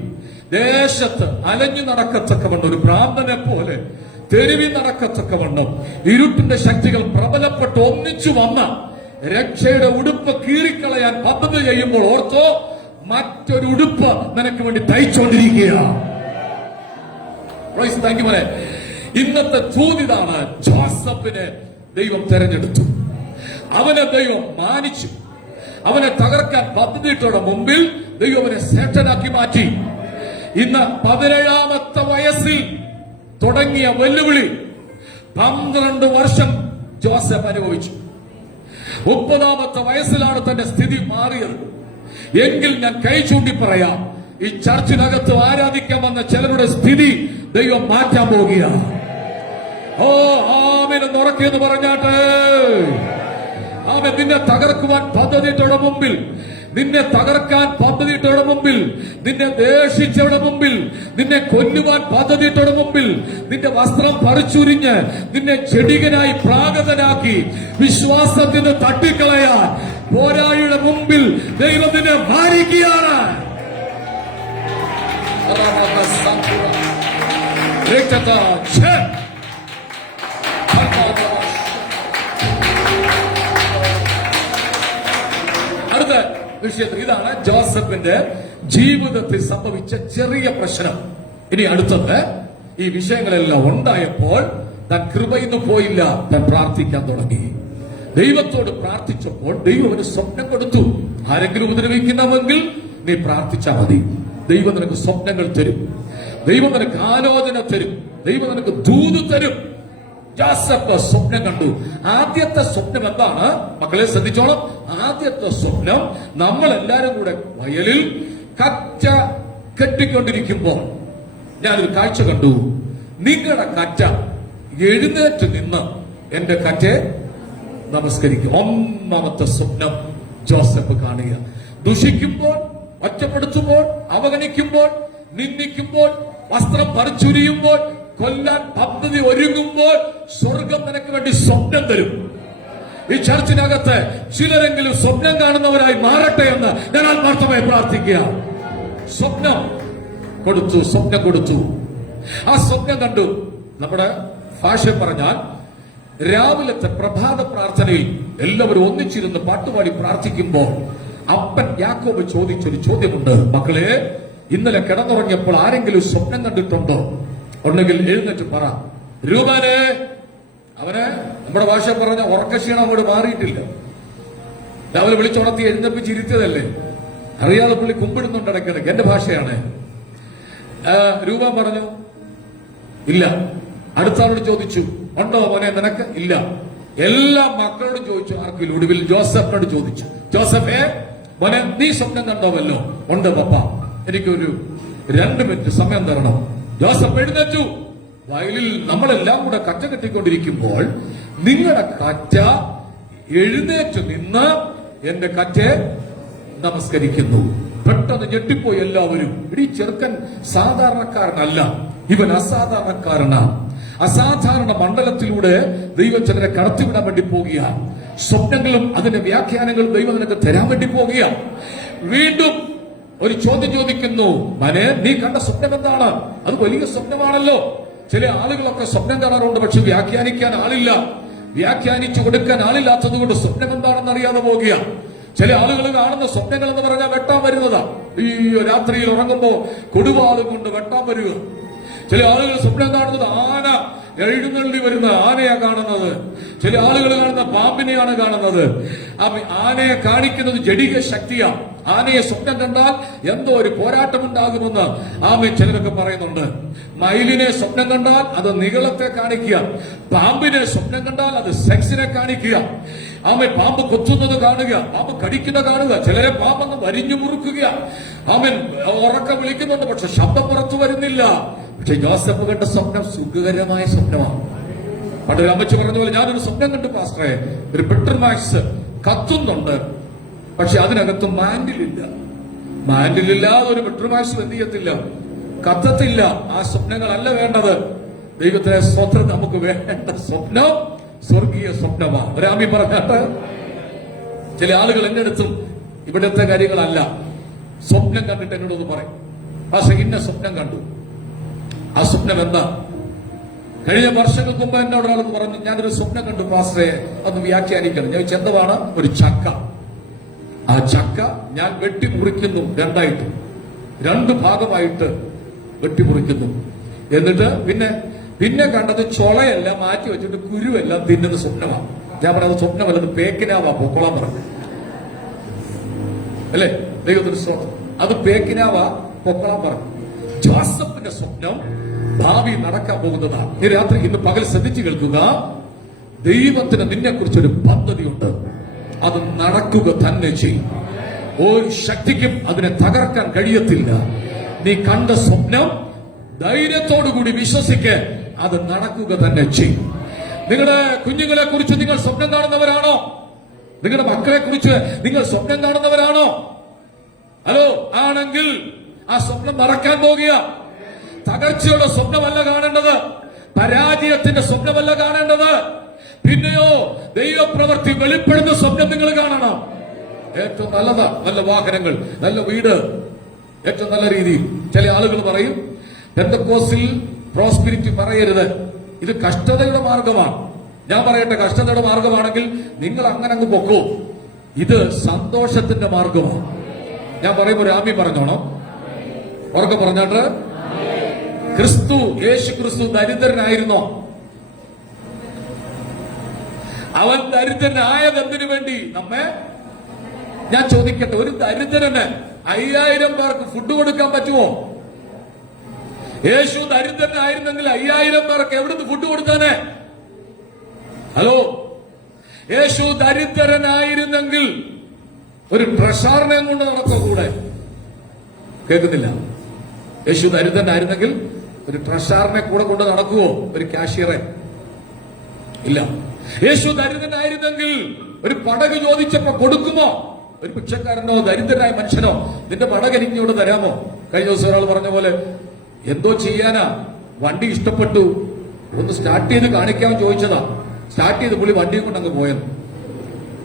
ദേശത്ത് അലഞ്ഞു നടക്കത്തക്കവണ്ണം, ഒരു ഭ്രാന്തനെ പോലെ തെരുവിൽ നടക്കത്തക്കവണ്ണം ഇരുട്ടിന്റെ ശക്തികൾ പ്രബലപ്പെട്ട് ഒന്നിച്ചു വന്ന രക്ഷയുടെ ഉടുപ്പ് കീറിക്കളയാൻ പദ്ധതി ചെയ്യുമ്പോൾ ഓർത്തോ, മറ്റൊരു ഉടുപ്പ് നിനക്ക് വേണ്ടി തയ്ച്ചുകൊണ്ടിരിക്കുകയാണ്. ഇന്നത്തെ ചോദ്യതാണ്, ജോസഫിനെ ദൈവം തെരഞ്ഞെടുത്തു, അവനെ ദൈവം മാനിച്ചു, അവനെ തകർക്കാൻ പദ്ധതിയിട്ടോടെ മുമ്പിൽ ദൈവം അവനെ ശ്രേഷ്ഠനാക്കി മാറ്റി. ഇന്ന് 17ാമത്തെ വയസ്സിൽ തുടങ്ങിയ വെല്ലുവിളി 12 വർഷം ജോസഫ് അനുഭവിച്ചു. 30ാമത്തെ വയസ്സിലാണ് തന്റെ സ്ഥിതി മാറിയത്. എങ്കിൽ ഞാൻ കൈ ചൂണ്ടി പറയാം, ഈ ചർച്ചിനകത്ത് ആരാധിക്കാൻ വന്ന ചിലരുടെ സ്ഥിതി ദൈവം മാറ്റാൻ പോകുകയാണ്. ഓ ആമേൻ എന്ന് ഉറക്കെന്ന് പറഞ്ഞാട്ടെ. ആമേൻ. നിന്നെ തകർക്കുവാൻ പദ്ധതിയിട്ടവരുടെ മുമ്പിൽ, നിന്നെ തകർക്കാൻ പദ്ധതിയിട്ടവരുടെ മുമ്പിൽ, നിന്നെ ദേഷിച്ചവരുടെ മുമ്പിൽ, നിന്നെ കൊല്ലുവാൻ പദ്ധതിയിട്ടവരുടെ മുമ്പിൽ, നിന്റെ വസ്ത്രം പറിച്ചുരിഞ്ഞ് നിന്നെ ചെടികനായി പ്രാകൃതനാക്കി വിശ്വാസത്തിന് തട്ടിക്കളയാൻ പോരാളിയുടെ മുമ്പിൽ ദൈവത്തിനെ മാനിക്കുകയാണ്. അടുത്ത വിഷയത്തിൽ ഇതാണ് ജോസഫിന്റെ ജീവിതത്തിൽ സംഭവിച്ച ചെറിയ പ്രശ്നം. ഇനി അടുത്തത്, ഈ വിഷയങ്ങളെല്ലാം ഉണ്ടായപ്പോൾ താൻ കൃപയിന്ന് പോയില്ല, താൻ പ്രാർത്ഥിക്കാൻ തുടങ്ങി. ദൈവത്തോട് പ്രാർത്ഥിച്ചപ്പോൾ ദൈവം ഒരു സ്വപ്നം കൊടുത്തു. ആരെങ്കിലും ഉപദ്രവിക്കുന്നുവെങ്കിൽ നീ പ്രാർത്ഥിച്ചാൽ മതി. ദൈവം നിനക്ക് സ്വപ്നങ്ങൾ തരും, ദൈവം നിനക്ക് ആലോചന തരും, ദൈവം നിനക്ക് ദൂത് തരും. ജോസഫ് സ്വപ്നം കണ്ടു. ആദ്യത്തെ സ്വപ്നം എന്താണ് മക്കളെ? ശ്രദ്ധിച്ചോളാം. ആദ്യത്തെ സ്വപ്നം, നമ്മൾ എല്ലാരും കൂടെ വയലിൽ കറ്റ കെട്ടിക്കൊണ്ടിരിക്കുമ്പോൾ ഞാനൊരു കാഴ്ച കണ്ടു. നിങ്ങളുടെ കറ്റ എഴുന്നേറ്റ് നിന്ന് എന്റെ കറ്റയെ നമസ്കരിക്കും. ഒന്നാമത്തെ സ്വപ്നം ജോസഫ് കാണുക. ദുഷിക്കുമ്പോൾ, ഒറ്റപ്പെടുത്തുമ്പോൾ, അവഗണിക്കുമ്പോൾ, നിന്ദിക്കുമ്പോൾ, വസ്ത്രം പറിച്ചുരിയുമ്പോൾ, കൊല്ലാൻ പദ്ധതി ഒരുങ്ങുമ്പോൾ സ്വർഗം നിനക്ക് വേണ്ടി സ്വപ്നം തരും. ഈ ചർച്ചിനകത്ത് ചിലരെങ്കിലും സ്വപ്നം കാണുന്നവരായി മാറട്ടെ എന്ന് ഞാൻ ആത്മാർത്ഥമായി പ്രാർത്ഥിക്കുക. സ്വപ്നം കൊടുത്തു. ആ സ്വപ്നം കണ്ടു. നമ്മുടെ ഭാഷ പറഞ്ഞാൽ രാവിലത്തെ പ്രഭാത പ്രാർത്ഥനയിൽ എല്ലാവരും ഒന്നിച്ചിരുന്ന് പാട്ടുപാടി പ്രാർത്ഥിക്കുമ്പോൾ അപ്പൻ യാക്കോബ് ചോദിച്ചൊരു ചോദ്യമുണ്ട്. മക്കളെ, ഇന്നലെ കിടന്നുറങ്ങിയപ്പോൾ ആരെങ്കിലും സ്വപ്നം കണ്ടിട്ടുണ്ടോ? ഉണ്ടെങ്കിൽ എഴുന്നേറ്റ് പറ. രൂപനെ, അവന് നമ്മുടെ ഭാഷ പറഞ്ഞ ഉറക്കക്ഷീണം അങ്ങോട്ട് മാറിയിട്ടില്ല. രാവിലെ വിളിച്ചുണർത്തി എഴുന്നേപ്പിച്ചിരുത്തിയതല്ലേ, അറിയാതെ പുള്ളി കുമ്പിടുന്നുണ്ട് ഇടയ്ക്കിടയ്ക്ക്. എന്റെ ഭാഷയാണ്. രൂപൻ പറഞ്ഞു ഇല്ല. അടുത്ത ആളോട് ചോദിച്ചു, ഉണ്ടോ മോനെ നിനക്ക്? ഇല്ല. എല്ലാ മക്കളോടും ചോദിച്ചു, ആർക്കില്ല. ഒടുവിൽ ജോസഫിനോട് ചോദിച്ചു, ജോസഫേ മോനെ, നീ സ്വപ്നം കണ്ടോവല്ലോ? ഉണ്ട് പപ്പ, എനിക്കൊരു 2 മിനിറ്റ് സമയം തരണം. ജോസഫ് എഴുന്നേറ്റു. വയലിൽ നമ്മളെല്ലാം കൂടെ കറ്റ കെട്ടിക്കൊണ്ടിരിക്കുമ്പോൾ നിങ്ങളുടെ കറ്റ എഴുന്നേറ്റ് നിന്ന് എന്റെ കറ്റയെ നമസ്കരിക്കുന്നു. പെട്ടെന്ന് ഞെട്ടിപ്പോയി എല്ലാവരും. ഇടീ ചെറുക്കൻ സാധാരണക്കാരനല്ല, ഇവൻ അസാധാരണക്കാരനാണ്. അസാധാരണ മണ്ഡലത്തിലൂടെ ദൈവം ചിലരെ കടത്തിവിടാൻ വേണ്ടി പോകുക. സ്വപ്നങ്ങളും അതിന്റെ വ്യാഖ്യാനങ്ങളും ദൈവം നിനക്ക് തരാൻ വേണ്ടി പോകുക. വീണ്ടും ഒരു ചോദ്യം ചോദിക്കുന്നു, മനെ, നീ കണ്ട സ്വപ്നം എന്താണ്? അത് വലിയ സ്വപ്നമാണല്ലോ. ചില ആളുകളൊക്കെ സ്വപ്നം കാണാറുണ്ട്, പക്ഷെ വ്യാഖ്യാനിക്കാൻ ആളില്ല. വ്യാഖ്യാനിച്ചു കൊടുക്കാൻ ആളില്ലാത്തത് കൊണ്ട് സ്വപ്നം എന്താണെന്ന് അറിയാതെ പോകുക. ചില ആളുകൾ കാണുന്ന സ്വപ്നങ്ങൾ എന്ന് പറഞ്ഞാൽ വെട്ടാൻ വരുന്നതാ. ഈ രാത്രിയിൽ ഉറങ്ങുമ്പോ കൊടുവാളും കൊണ്ട് വെട്ടാൻ വരിക. ചില ആളുകൾ സ്വപ്നം കാണുന്നത് ആന എഴുന്നള്ളി വരുന്ന ആനയാ കാണുന്നത്. ചില ആളുകൾ കാണുന്ന പാമ്പിനെയാണ് കാണുന്നത്. ആനയെ കാണിക്കുന്നത് ജഡിക ശക്തിയാണ്. ആനയെ സ്വപ്നം കണ്ടാൽ എന്തോ ഒരു പോരാട്ടമുണ്ടാകുമെന്ന് ചിലരൊക്കെ പറയുന്നുണ്ട്. മയിലിനെ സ്വപ്നം കണ്ടാൽ അത് നീളത്തെ കാണിക്കുക. പാമ്പിനെ സ്വപ്നം കണ്ടാൽ അത് സെക്സിനെ കാണിക്കുക. പാമ്പ് കൊത്തുന്നത് കാണുക, പാമ്പ് കടിക്കുന്ന കാണുക. ചിലരെ പാമ്പെന്ന് വരിഞ്ഞു മുറുക്കുക. ഉറക്കം വിളിക്കുന്നുണ്ട്, പക്ഷെ ശബ്ദം പുറത്തു വരുന്നില്ല. പക്ഷെ ജോസഫ് കണ്ട സ്വപ്നം സുഖകരമായ സ്വപ്നമാണ്. പണ്ടൊരു അമ്മച്ചി പറഞ്ഞ പോലെ, ഞാനൊരു സ്വപ്നം കണ്ടു പാസ്റ്ററെ, ഒരു പെട്രോമാക്സ് കത്തുന്നുണ്ട്, പക്ഷെ അതിനകത്ത് മാൻഡിലില്ല. മാൻഡിലില്ലാതെ ഒരു പെട്രോമാക്സ് എന്ത് ചെയ്യത്തില്ല, കത്തത്തില്ല. ആ സ്വപ്നങ്ങളല്ല വേണ്ടത്. ദൈവത്തിലെ സ്വത്രം നമുക്ക് വേണ്ട സ്വപ്നം സ്വർഗീയ സ്വപ്നമാണ്. ഒരാമി പറഞ്ഞാട്ട് ചില ആളുകൾ എന്റെ അടുത്തും ഇവിടുത്തെ കാര്യങ്ങളല്ല, സ്വപ്നം കണ്ടിട്ട് എന്നോടൊന്ന് പറയും, പക്ഷെ ഇന്ന സ്വപ്നം കണ്ടു. ആ സ്വപ്നം എന്താ? കഴിഞ്ഞ വർഷങ്ങൾക്ക് മുമ്പ് എന്നോട് ഒരാളെന്ന് പറഞ്ഞു, ഞാനൊരു സ്വപ്നം കണ്ടു പാസ്റ്ററെ, അതൊന്ന് വ്യാഖ്യാനിക്കണം. ഞാൻ ചെന്തമാണ് ഒരു ചക്ക. ആ ചക്ക ഞാൻ വെട്ടിമുറിക്കുന്നു, രണ്ടായിട്ട്, 2 ഭാഗമായിട്ട് വെട്ടിമുറിക്കുന്നു. എന്നിട്ട് പിന്നെ കണ്ടത് ചൊളയെല്ലാം മാറ്റി വെച്ചിട്ട് കുരുവെല്ലാം തിന്നുന്ന സ്വപ്നമാണ്. ഞാൻ പറഞ്ഞത് സ്വപ്നമല്ലത് പേക്കിനാവാ, പൊക്കോളാൻ പറഞ്ഞു അല്ലേ? ദൈവത്തിന് സ്വപ്നം അത് പേക്കിനാവാ, പൊക്കോളാൻ പറഞ്ഞു. ജോസഫിന്റെ സ്വപ്നം ഭാവി നടക്കാൻ പോകുന്നതാണ്. ഈ രാത്രി ഇന്ന് പകൽ ശ്രദ്ധിച്ചു കേൾക്കുക. ദൈവത്തിന് നിന്നെ കുറിച്ചൊരു പദ്ധതിയുണ്ട്. അത് നടക്കുക തന്നെ ചെയ്യും. ഒരു ശക്തിക്കും അതിനെ തകർക്കാൻ കഴിയത്തില്ല. നീ കണ്ട സ്വപ്നം ധൈര്യത്തോടുകൂടി വിശ്വസിക്ക്, അത് നടക്കുക തന്നെ ചെയ്യും. നിങ്ങളുടെ കുഞ്ഞുങ്ങളെ കുറിച്ച് നിങ്ങൾ സ്വപ്നം കാണുന്നവരാണോ? നിങ്ങളുടെ മക്കളെ കുറിച്ച് നിങ്ങൾ സ്വപ്നം കാണുന്നവരാണോ? ഹലോ, ആണെങ്കിൽ ആ സ്വപ്നം നടക്കാൻ പോകുക. തകർച്ചയുടെ സ്വപ്നമല്ല കാണേണ്ടത്, പരാജയത്തിന്റെ സ്വപ്നമല്ല കാണേണ്ടത്. പിന്നെയോ ദൈവപ്രവൃത്തി വെളിപ്പെടുന്ന സ്വപ്നം നിങ്ങൾ കാണണം. ഏറ്റവും നല്ലത് നല്ല വാഹനങ്ങൾ, നല്ല വീട്, ഏറ്റവും നല്ല രീതിയിൽ. ചില ആളുകൾ പറയും പെന്തക്കോസ്റ്റിൽ പ്രോസ്പിരിറ്റി പറയരുത്, ഇത് കഷ്ടതയുടെ മാർഗമാണ്. ഞാൻ പറയട്ടെ, കഷ്ടതയുടെ മാർഗമാണെങ്കിൽ നിങ്ങൾ അങ്ങനെ അങ്ങ് പൊക്കോ. ഇത് സന്തോഷത്തിന്റെ മാർഗമാണ്. ഞാൻ പറയുമ്പോൾ ഒരു ആമി പറഞ്ഞോണം, ഉറക്കെ പറഞ്ഞാട്ട്. യേശു ക്രിസ്തു ദരിദ്രനായിരുന്നോ? അവൻ ദരിദ്രനായത് എന്തിനു വേണ്ടി? ഞാൻ ചോദിക്കട്ടെ, ഒരു ദരിദ്രന് 5000 പേർക്ക് ഫുഡ് കൊടുക്കാൻ പറ്റുമോ? യേശു ദരിദ്രനായിരുന്നെങ്കിൽ 5000 പേർക്ക് എവിടുന്ന് ഫുഡ് കൊടുത്താനെ? ഹലോ, യേശു ദരിദ്രനായിരുന്നെങ്കിൽ ഒരു ട്രഷാറിനെ കൊണ്ട് നടക്കോ കൂടെ? കേൾക്കുന്നില്ല. യേശു ദരിദ്രനായിരുന്നെങ്കിൽ ഒരു ട്രഷാറിനെ കൂടെ കൊണ്ട് നടക്കുവോ? ഒരു കാഷ്യറെ? ഇല്ല. യേശു ദരിദ്രനായിരുന്നെങ്കിൽ ഒരു പടക് ചോദിച്ചപ്പോ കൊടുക്കുമോ? ഒരു ഭിക്ഷക്കാരനോ ദരിദ്രനായ മനുഷ്യനോ നിന്റെ പടക് എനിക്കിവിടെ തരാമോ? കഴിഞ്ഞ ദിവസം ഒരാൾ പറഞ്ഞ പോലെ എന്തോ ചെയ്യാനാ, വണ്ടി ഇഷ്ടപ്പെട്ടു, ഒന്ന് സ്റ്റാർട്ട് ചെയ്ത് കാണിക്കാൻ ചോദിച്ചതാ. സ്റ്റാർട്ട് ചെയ്ത് പുള്ളി വണ്ടിയും കൊണ്ട് അങ്ങ് പോയത്.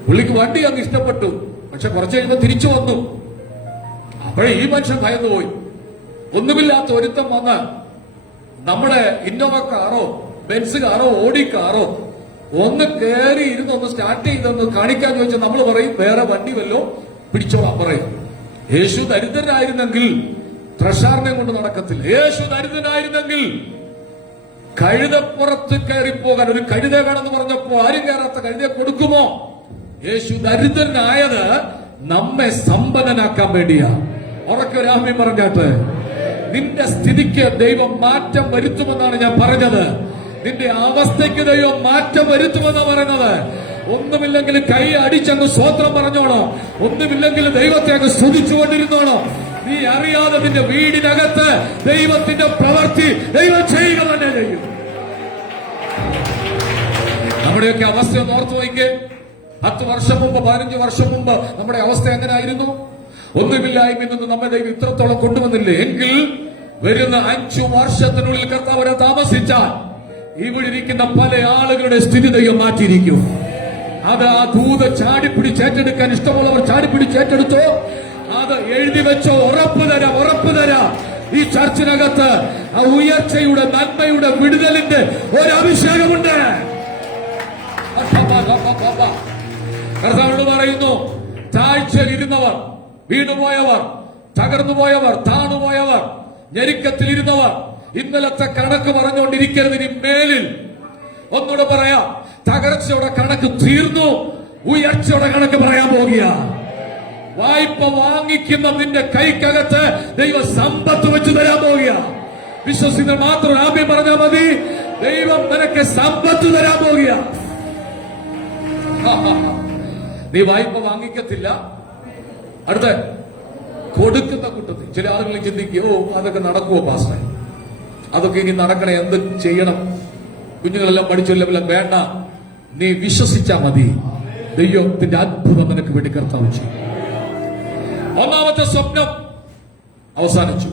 പുള്ളിക്ക് വണ്ടി അങ്ങ് ഇഷ്ടപ്പെട്ടു, പക്ഷെ കുറച്ച് കഴിയുമ്പോൾ തിരിച്ചു വന്നു. അപ്പോഴേ ഈ മനുഷ്യൻ ഭയന്നു പോയി. ഒന്നുമില്ലാത്ത ഒരുത്തം വന്ന് നമ്മുടെ ഇന്നോവ കാറോ ബെൻസ് കാറോ ഓടി കാറോ ഒന്ന് കയറി ഇരുന്ന് ഒന്ന് സ്റ്റാർട്ട് ചെയ്തൊന്ന് കാണിക്കാൻ ചോദിച്ചാൽ നമ്മൾ പറയും വേറെ വണ്ടി വല്ലോ പിടിച്ചോളാം പറയും. യേശു ദരിദ്രനായിരുന്നെങ്കിൽ ട്രഷാറിനെ കൊണ്ട് നടക്കത്തില്ല. യേശു ദരിദ്രനായിരുന്നെങ്കിൽ കഴുതപ്പുറത്ത് കയറിപ്പോകാൻ ഒരു കഴുത വേണമെന്ന് പറഞ്ഞപ്പോ ആരും കയറാത്ത കഴുതയെ കൊടുക്കുമോ? യേശു ദരിദ്രനായത് നമ്മെ സമ്പന്നനാക്കാൻ വേണ്ടിയാ. ഉറക്കെ രാമ്യം പറഞ്ഞാട്ട് നിന്റെ സ്ഥിതിക്ക് ദൈവം മാറ്റം വരുത്തുമെന്നാണ് ഞാൻ പറഞ്ഞത്. നിന്റെ അവസ്ഥയ്ക്ക് ദൈവം മാറ്റം വരുത്തുമെന്നാണ് പറയുന്നത്. ഒന്നുമില്ലെങ്കിൽ കൈ അടിച്ചങ്ങ് സ്വോത്രം പറഞ്ഞോണോ, ഒന്നുമില്ലെങ്കിൽ ദൈവത്തെ അങ്ങ് സ്തുതിച്ചുകൊണ്ടിരുന്നോണോ. നീ അറിയാതെ നിന്റെ വീടിനകത്ത് ദൈവത്തിന്റെ പ്രവൃത്തി ദൈവം ചെയ്യുക തന്നെ ചെയ്യും. നമ്മുടെയൊക്കെ അവസ്ഥ ഒന്ന് ഓർത്തു നോക്കിക്കേ. 10 വർഷം മുമ്പ് 15 വർഷം മുമ്പ് നമ്മുടെ അവസ്ഥ എങ്ങനെയായിരുന്നു? ഒന്നുമില്ലായ്മയിൽ നിന്ന് നമ്മെ ദൈവം ഇത്രത്തോളം കൊണ്ടുവന്നില്ലേ? എങ്കിൽ വരുന്ന 5 വർഷത്തിനുള്ളിൽ കർത്താവരെ താമസിച്ചാൽ ഇവിടെ ഇരിക്കുന്ന പല ആളുകളുടെ സ്ഥിതി ദൈവം മാറ്റിയിരിക്കും. അത് ആ ദൂത് ചാടിപ്പിടിച്ചേറ്റെടുക്കാൻ ഇഷ്ടമുള്ളവർ ചാടിപ്പിടിച്ചേറ്റെടുത്തോ, അത് എഴുതി വെച്ചോ. ഉറപ്പ് തരാം, ഉറപ്പ് തരാം. ഈ ചർച്ചിനകത്ത് ആ ഉയർച്ചയുടെ നന്മയുടെ വിടുതലിന്റെ ഒരു അഭിഷേകമുണ്ട്. കർത്താവോട് പറയുന്നു, താഴ്ചയിലിരുന്നവർ, വീണുപോയവർ, തകർന്നുപോയവർ, താണുപോയവർ, ഞെരുക്കത്തിലിരുന്നവർ, ഇന്നലത്തെ കണക്ക് പറഞ്ഞുകൊണ്ടിരിക്കരുത്. ഇനി മേലിൽ ഒന്നുകൂടെ പറയാം, തകർച്ചയുടെ കണക്ക് തീർന്നു, ഉയർച്ചയുടെ കണക്ക് പറയാൻ പോകുക. വായ്പ വാങ്ങിക്കുന്ന നിന്റെ കൈക്കകത്ത് ദൈവം സമ്പത്ത് വെച്ച് തരാൻ പോകുക. വിശ്വസിക്കുന്ന മാത്രം ആദ്യം പറഞ്ഞാൽ മതി. ദൈവം നിനക്ക് സമ്പത്ത് തരാൻ പോകുക. നീ വായ്പ വാങ്ങിക്കത്തില്ല, അടുത്ത കൊടുക്കുന്ന കൂട്ടത്തിൽ ചില ആളുകൾ ചിന്തിക്കും, ഓ അതൊക്കെ നടക്കുമോ പാസ്റ്റർ, അതൊക്കെ ഇനി നടക്കണേ, എന്ത് ചെയ്യണം, കുഞ്ഞുങ്ങളെല്ലാം പഠിച്ചില്ലെല്ലാം വേണ്ട. നീ വിശ്വസിച്ചാ മതി, ദൈവത്തിന്റെ അത്ഭുതം നിനക്ക് വേണ്ടി കർത്താവ് ചെയ്യും. ഒന്നാമത്തെ സ്വപ്നം അവസാനിച്ചു.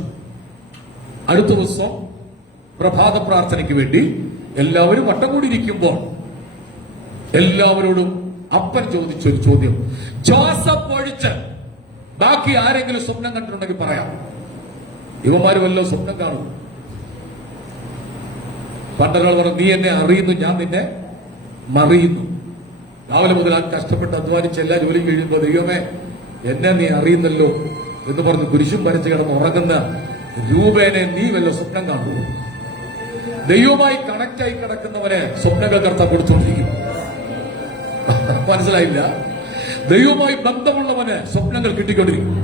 അടുത്ത ദിവസം പ്രഭാത പ്രാർത്ഥനയ്ക്ക് വേണ്ടി എല്ലാവരും വട്ടം കൂടിയിരിക്കുമ്പോൾ എല്ലാവരോടും അപ്പൻ ചോദിച്ചൊരു ചോദ്യം, ജോസഫ് ഒഴിച്ച് ബാക്കി ആരെങ്കിലും സ്വപ്നം കണ്ടിട്ടുണ്ടെങ്കിൽ പറയാം. ഇവന്മാര് വല്ലോ സ്വപ്നം കാണും. പണ്ടൊരാൾ പറഞ്ഞു, നീ എന്നെ അറിയുന്നു, ഞാൻ നിന്നെ മറിയുന്നു. രാവിലെ മുതൽ ആ കഷ്ടപ്പെട്ട് അധ്വാനിച്ച് എല്ലാ ജോലിയും കഴിയുമ്പോ ദൈവമേ എന്നെ നീ അറിയുന്നല്ലോ എന്ന് പറഞ്ഞ് കുരിശും വരച്ച് കിടന്ന് ഉറങ്ങുന്ന രൂപേനെ നീ വല്ല സ്വപ്നം കാണുമോ? ദൈവവുമായി കണക്റ്റായി കിടക്കുന്നവനെ സ്വപ്നങ്ങൾ കർത്താവ് കൊടുത്തുകൊണ്ടിരിക്കും. മനസ്സിലായില്ല? ദൈവവുമായി ബന്ധമുള്ളവന് സ്വപ്നങ്ങൾ കിട്ടിക്കൊണ്ടിരിക്കും.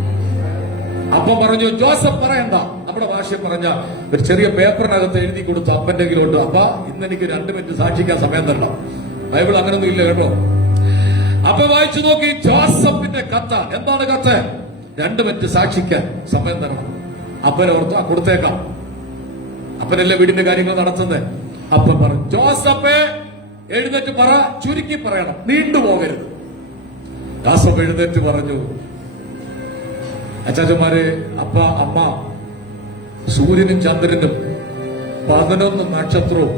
അപ്പൊ പറഞ്ഞു, ജോസഫ് പറയണ്ട, നമ്മുടെ ഭാഷയിൽ പറഞ്ഞ ഒരു ചെറിയ പേപ്പറിനകത്ത് എഴുതി കൊടുത്തു അപ്പന്റെ കയ്യിലോട്ട്, അപ്പ ഇന്ന് എനിക്ക് 2 മിനിറ്റ് സാക്ഷിക്കാൻ സമയം തരണം. ബൈബിൾ അങ്ങനൊന്നും ഇല്ല കേട്ടോ. അപ്പൊ വായിച്ചു നോക്കി, ജോസഫിന്റെ കത്ത്. എന്താണ് കത്ത്? 2 മിനിറ്റ് സാക്ഷിക്കാൻ സമയം തരണം. അപ്പനോർത്ത് കൊടുത്തേക്കാം, അപ്പനല്ലേ വീടിന്റെ കാര്യങ്ങൾ നടത്തുന്നത്. അപ്പൻ പറഞ്ഞു, ജോസഫേ എഴുന്നേറ്റ് പറ, ചുരുക്കി പറയണം, നീണ്ടുപോകരുത്. ജോസഫ് എഴുന്നേറ്റ് പറഞ്ഞു, അച്ചാച്ചന്മാരെ, അപ്പ അമ്മ, സൂര്യനും ചന്ദ്രനും 11 നക്ഷത്രവും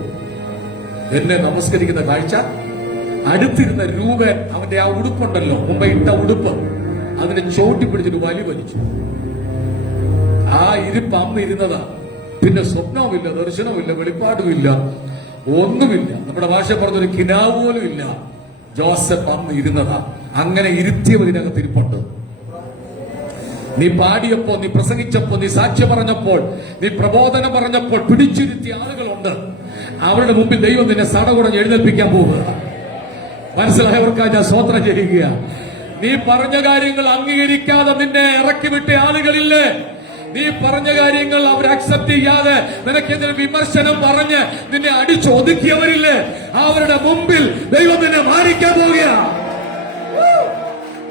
എന്നെ നമസ്കരിക്കുന്ന കാഴ്ച, അടുത്തിരുന്ന രൂപൻ അവന്റെ ആ ഉടുപ്പുണ്ടല്ലോ, മുമ്പ് ഇട്ട ഉടുപ്പ്, അതിനെ ചോട്ടി പിടിച്ചിട്ട് വലി വലിച്ചു. ആ ഇരിപ്പ് അന്ന് ഇരുന്നതാ. പിന്നെ സ്വപ്നവുമില്ല, ദർശനവുമില്ല, വെളിപ്പാടുമില്ല, ഒന്നുമില്ല. നമ്മുടെ ഭാഷ പറഞ്ഞൊരു കിനാവ് പോലും ഇല്ല. ജോസഫ് അന്ന് ഇരുന്നതാ. അങ്ങനെ ഇരുത്തിയവരിനകത്ത് ഇരിപ്പുണ്ട്. നീ പാടിയപ്പോ, നീ പ്രസംഗിച്ചപ്പോ, നീ സാക്ഷ്യം പറഞ്ഞപ്പോൾ, നീ പ്രബോധനം പറഞ്ഞപ്പോൾ പിടിച്ചിരുത്തിയ ആളുകളുണ്ട്. അവരുടെ മുമ്പിൽ ദൈവം നിന്നെ സടകുടഞ്ഞ് എഴുന്നേൽപ്പിക്കാൻ പോവുക. മനസ്സിലായവർക്കായി ഞാൻ സ്തോത്രം ചെയ്യുക. നീ പറഞ്ഞ കാര്യങ്ങൾ അംഗീകരിക്കാതെ നിന്നെ ഇറക്കി വിട്ട ആളുകളില്ലേ? നീ പറഞ്ഞ കാര്യങ്ങൾ അവർ അക്സെപ്റ്റ് ചെയ്യാതെ നിനക്കെതിരെ വിമർശനം പറഞ്ഞ് നിന്നെ അടിച്ചൊതുക്കിയവരില്ലേ? അവരുടെ മുമ്പിൽ ദൈവം നിന്നെ മാനിക്കാൻ പോവുകയാണ്.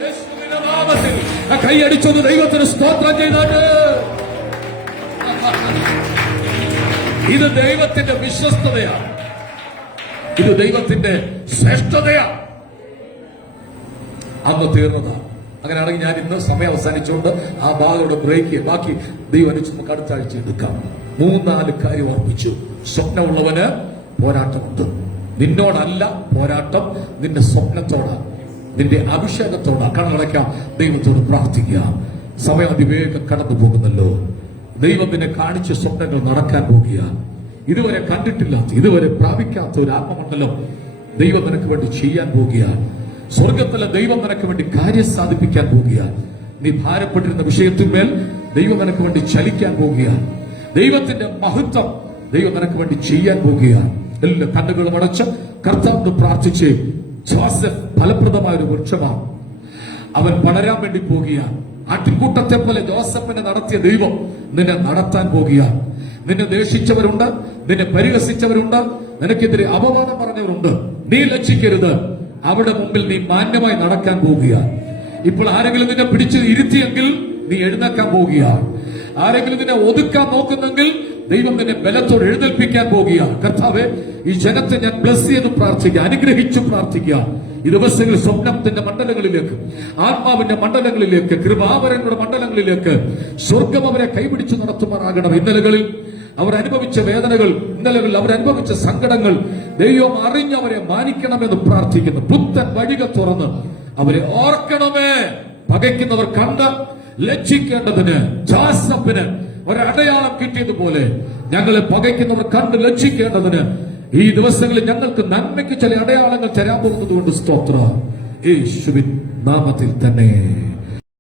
യേശുവിന്റെ നാമത്തിൽ കൈയടിച്ചൊന്ന് ദൈവത്തിന് സ്തോത്രം ചെയ്താട്ട്. ഇത് ദൈവത്തിന്റെ വിശ്വസ്തതയാണ്. ഇത് ദൈവത്തിന്റെ ശ്രേഷ്ഠതയാണ്. അന്ന് തീർന്നതാണ്. അങ്ങനെയാണെങ്കിൽ ഞാൻ ഇന്ന് സമയം അവസാനിച്ചുകൊണ്ട് ആ ഭാഗങ്ങളുടെ ബ്രേക്ക് ബാക്കി ദൈവം അനുസരിച്ച് നമുക്ക് അടുത്ത ആഴ്ച എടുക്കാം. 3-4 കാര്യം ഓർമ്മിച്ചു. സ്വപ്നമുള്ളവന് പോരാട്ടമുണ്ട്. നിന്നോടല്ല പോരാട്ടം, നിന്റെ സ്വപ്നത്തോടാണ്, നിന്റെ അഭിഷേകത്തോടാണ്. കണ്ണടയ്ക്കാം, ദൈവത്തോട് പ്രാർത്ഥിക്കാം. സമയം അതിവേഗം കടന്നു പോകുന്നല്ലോ. ദൈവം നിന്നെ കാണിച്ച സ്വപ്നങ്ങൾ നടക്കാൻ പോകുകയാണ്. ഇതുവരെ കണ്ടിട്ടില്ലാത്ത, ഇതുവരെ പ്രാപിക്കാത്ത ഒരു ആത്മമണ്ഡലം ദൈവം നിനക്ക് വേണ്ടി ചെയ്യാൻ പോകുകയാണ്. സ്വർഗത്തിലെ ദൈവം നിനക്ക് വേണ്ടി കാര്യം സാധിപ്പിക്കാൻ പോവുകയാണ്. നീ ഭാരപ്പെട്ടിരുന്ന വിഷയത്തിന്മേൽ ദൈവം നിനക്ക് വേണ്ടി ചലിക്കാൻ പോവുകയാണ്. ദൈവത്തിന്റെ മഹത്വം ദൈവം നിനക്ക് വേണ്ടി ചെയ്യാൻ പോവുകയാണ്. എല്ലാ കണ്ണുകളും അടച്ച് കർത്താവിന് പ്രാർത്ഥിച്ച്. ജോസഫ് ഫലപ്രദമായ ഒരു വൃക്ഷമാണ്. അവൻ വളരാൻ വേണ്ടി പോവുകയാണ്. ആട്ടിൻകൂട്ടത്തെ പോലെ ജോസഫിനെ നടത്തിയ ദൈവം നിന്നെ നടത്താൻ പോവുകയാണ്. നിന്നെ ദേഷിച്ചവരുണ്ട്, നിന്നെ പരിഹസിച്ചവരുണ്ട്, നിനക്കെതിരെ അപമാനം പറഞ്ഞവരുണ്ട്. നീ ലജ്ജിക്കരുത്. അവിടെ മുമ്പിൽ നീ മാന്യമായി നടക്കാൻ പോവുകയാണ്. ഇപ്പോൾ ആരെങ്കിലും നിന്നെ പിടിച്ച് ഇരുത്തിയെങ്കിൽ നീ എഴുന്നേക്കാൻ പോവുകയാണ്. ആരെങ്കിലും നിന്നെ ഒതുക്കാൻ നോക്കുന്നെങ്കിൽ ദൈവം നിന്നെ ബലത്തോട് എഴുന്നേൽപ്പിക്കാൻ പോവുകയാണ്. കർത്താവേ, ഈ ജനത്തെ ഞാൻ ബ്ലസ് ചെയ്ത് പ്രാർത്ഥിക്കുക, അനുഗ്രഹിച്ചു പ്രാർത്ഥിക്കുക. ഈ ദിവസങ്ങളിൽ സ്വപ്നത്തിന്റെ മണ്ഡലങ്ങളിലേക്ക്, ആത്മാവിന്റെ മണ്ഡലങ്ങളിലേക്ക്, കൃപാവരങ്ങളുടെ മണ്ഡലങ്ങളിലേക്ക് സ്വർഗം അവരെ കൈപിടിച്ചു നടത്തുമാറാകണം. ഇന്നലകളിൽ അവർ അനുഭവിച്ച വേദനകൾ, ഇന്നലകളിൽ അവർ അനുഭവിച്ച സങ്കടങ്ങൾ ദൈവം അറിഞ്ഞവരെ മാനിക്കണമെന്ന് പ്രാർത്ഥിക്കുന്നു. പുത്തൻ വഴികൾ തുറന്ന് അവരെ ഓർക്കണമേ. പകയ്ക്കുന്നവർ കണ്ട് ലജ്ജിക്കേണ്ടതിന് ജോസഫിന് ഒരടയാളം കിട്ടിയതുപോലെ ഞങ്ങളെ പകയ്ക്കുന്നവർ കണ്ട് ലജ്ജിക്കേണ്ടതിന് ഈ ദിവസങ്ങളിൽ ഞങ്ങൾക്ക് നന്മയ്ക്ക് ചില അടയാളങ്ങൾ തരാൻ പോകുന്നത് കൊണ്ട് സ്തോത്രം. യേശുവിൻ നാമത്തിൽ തന്നെ.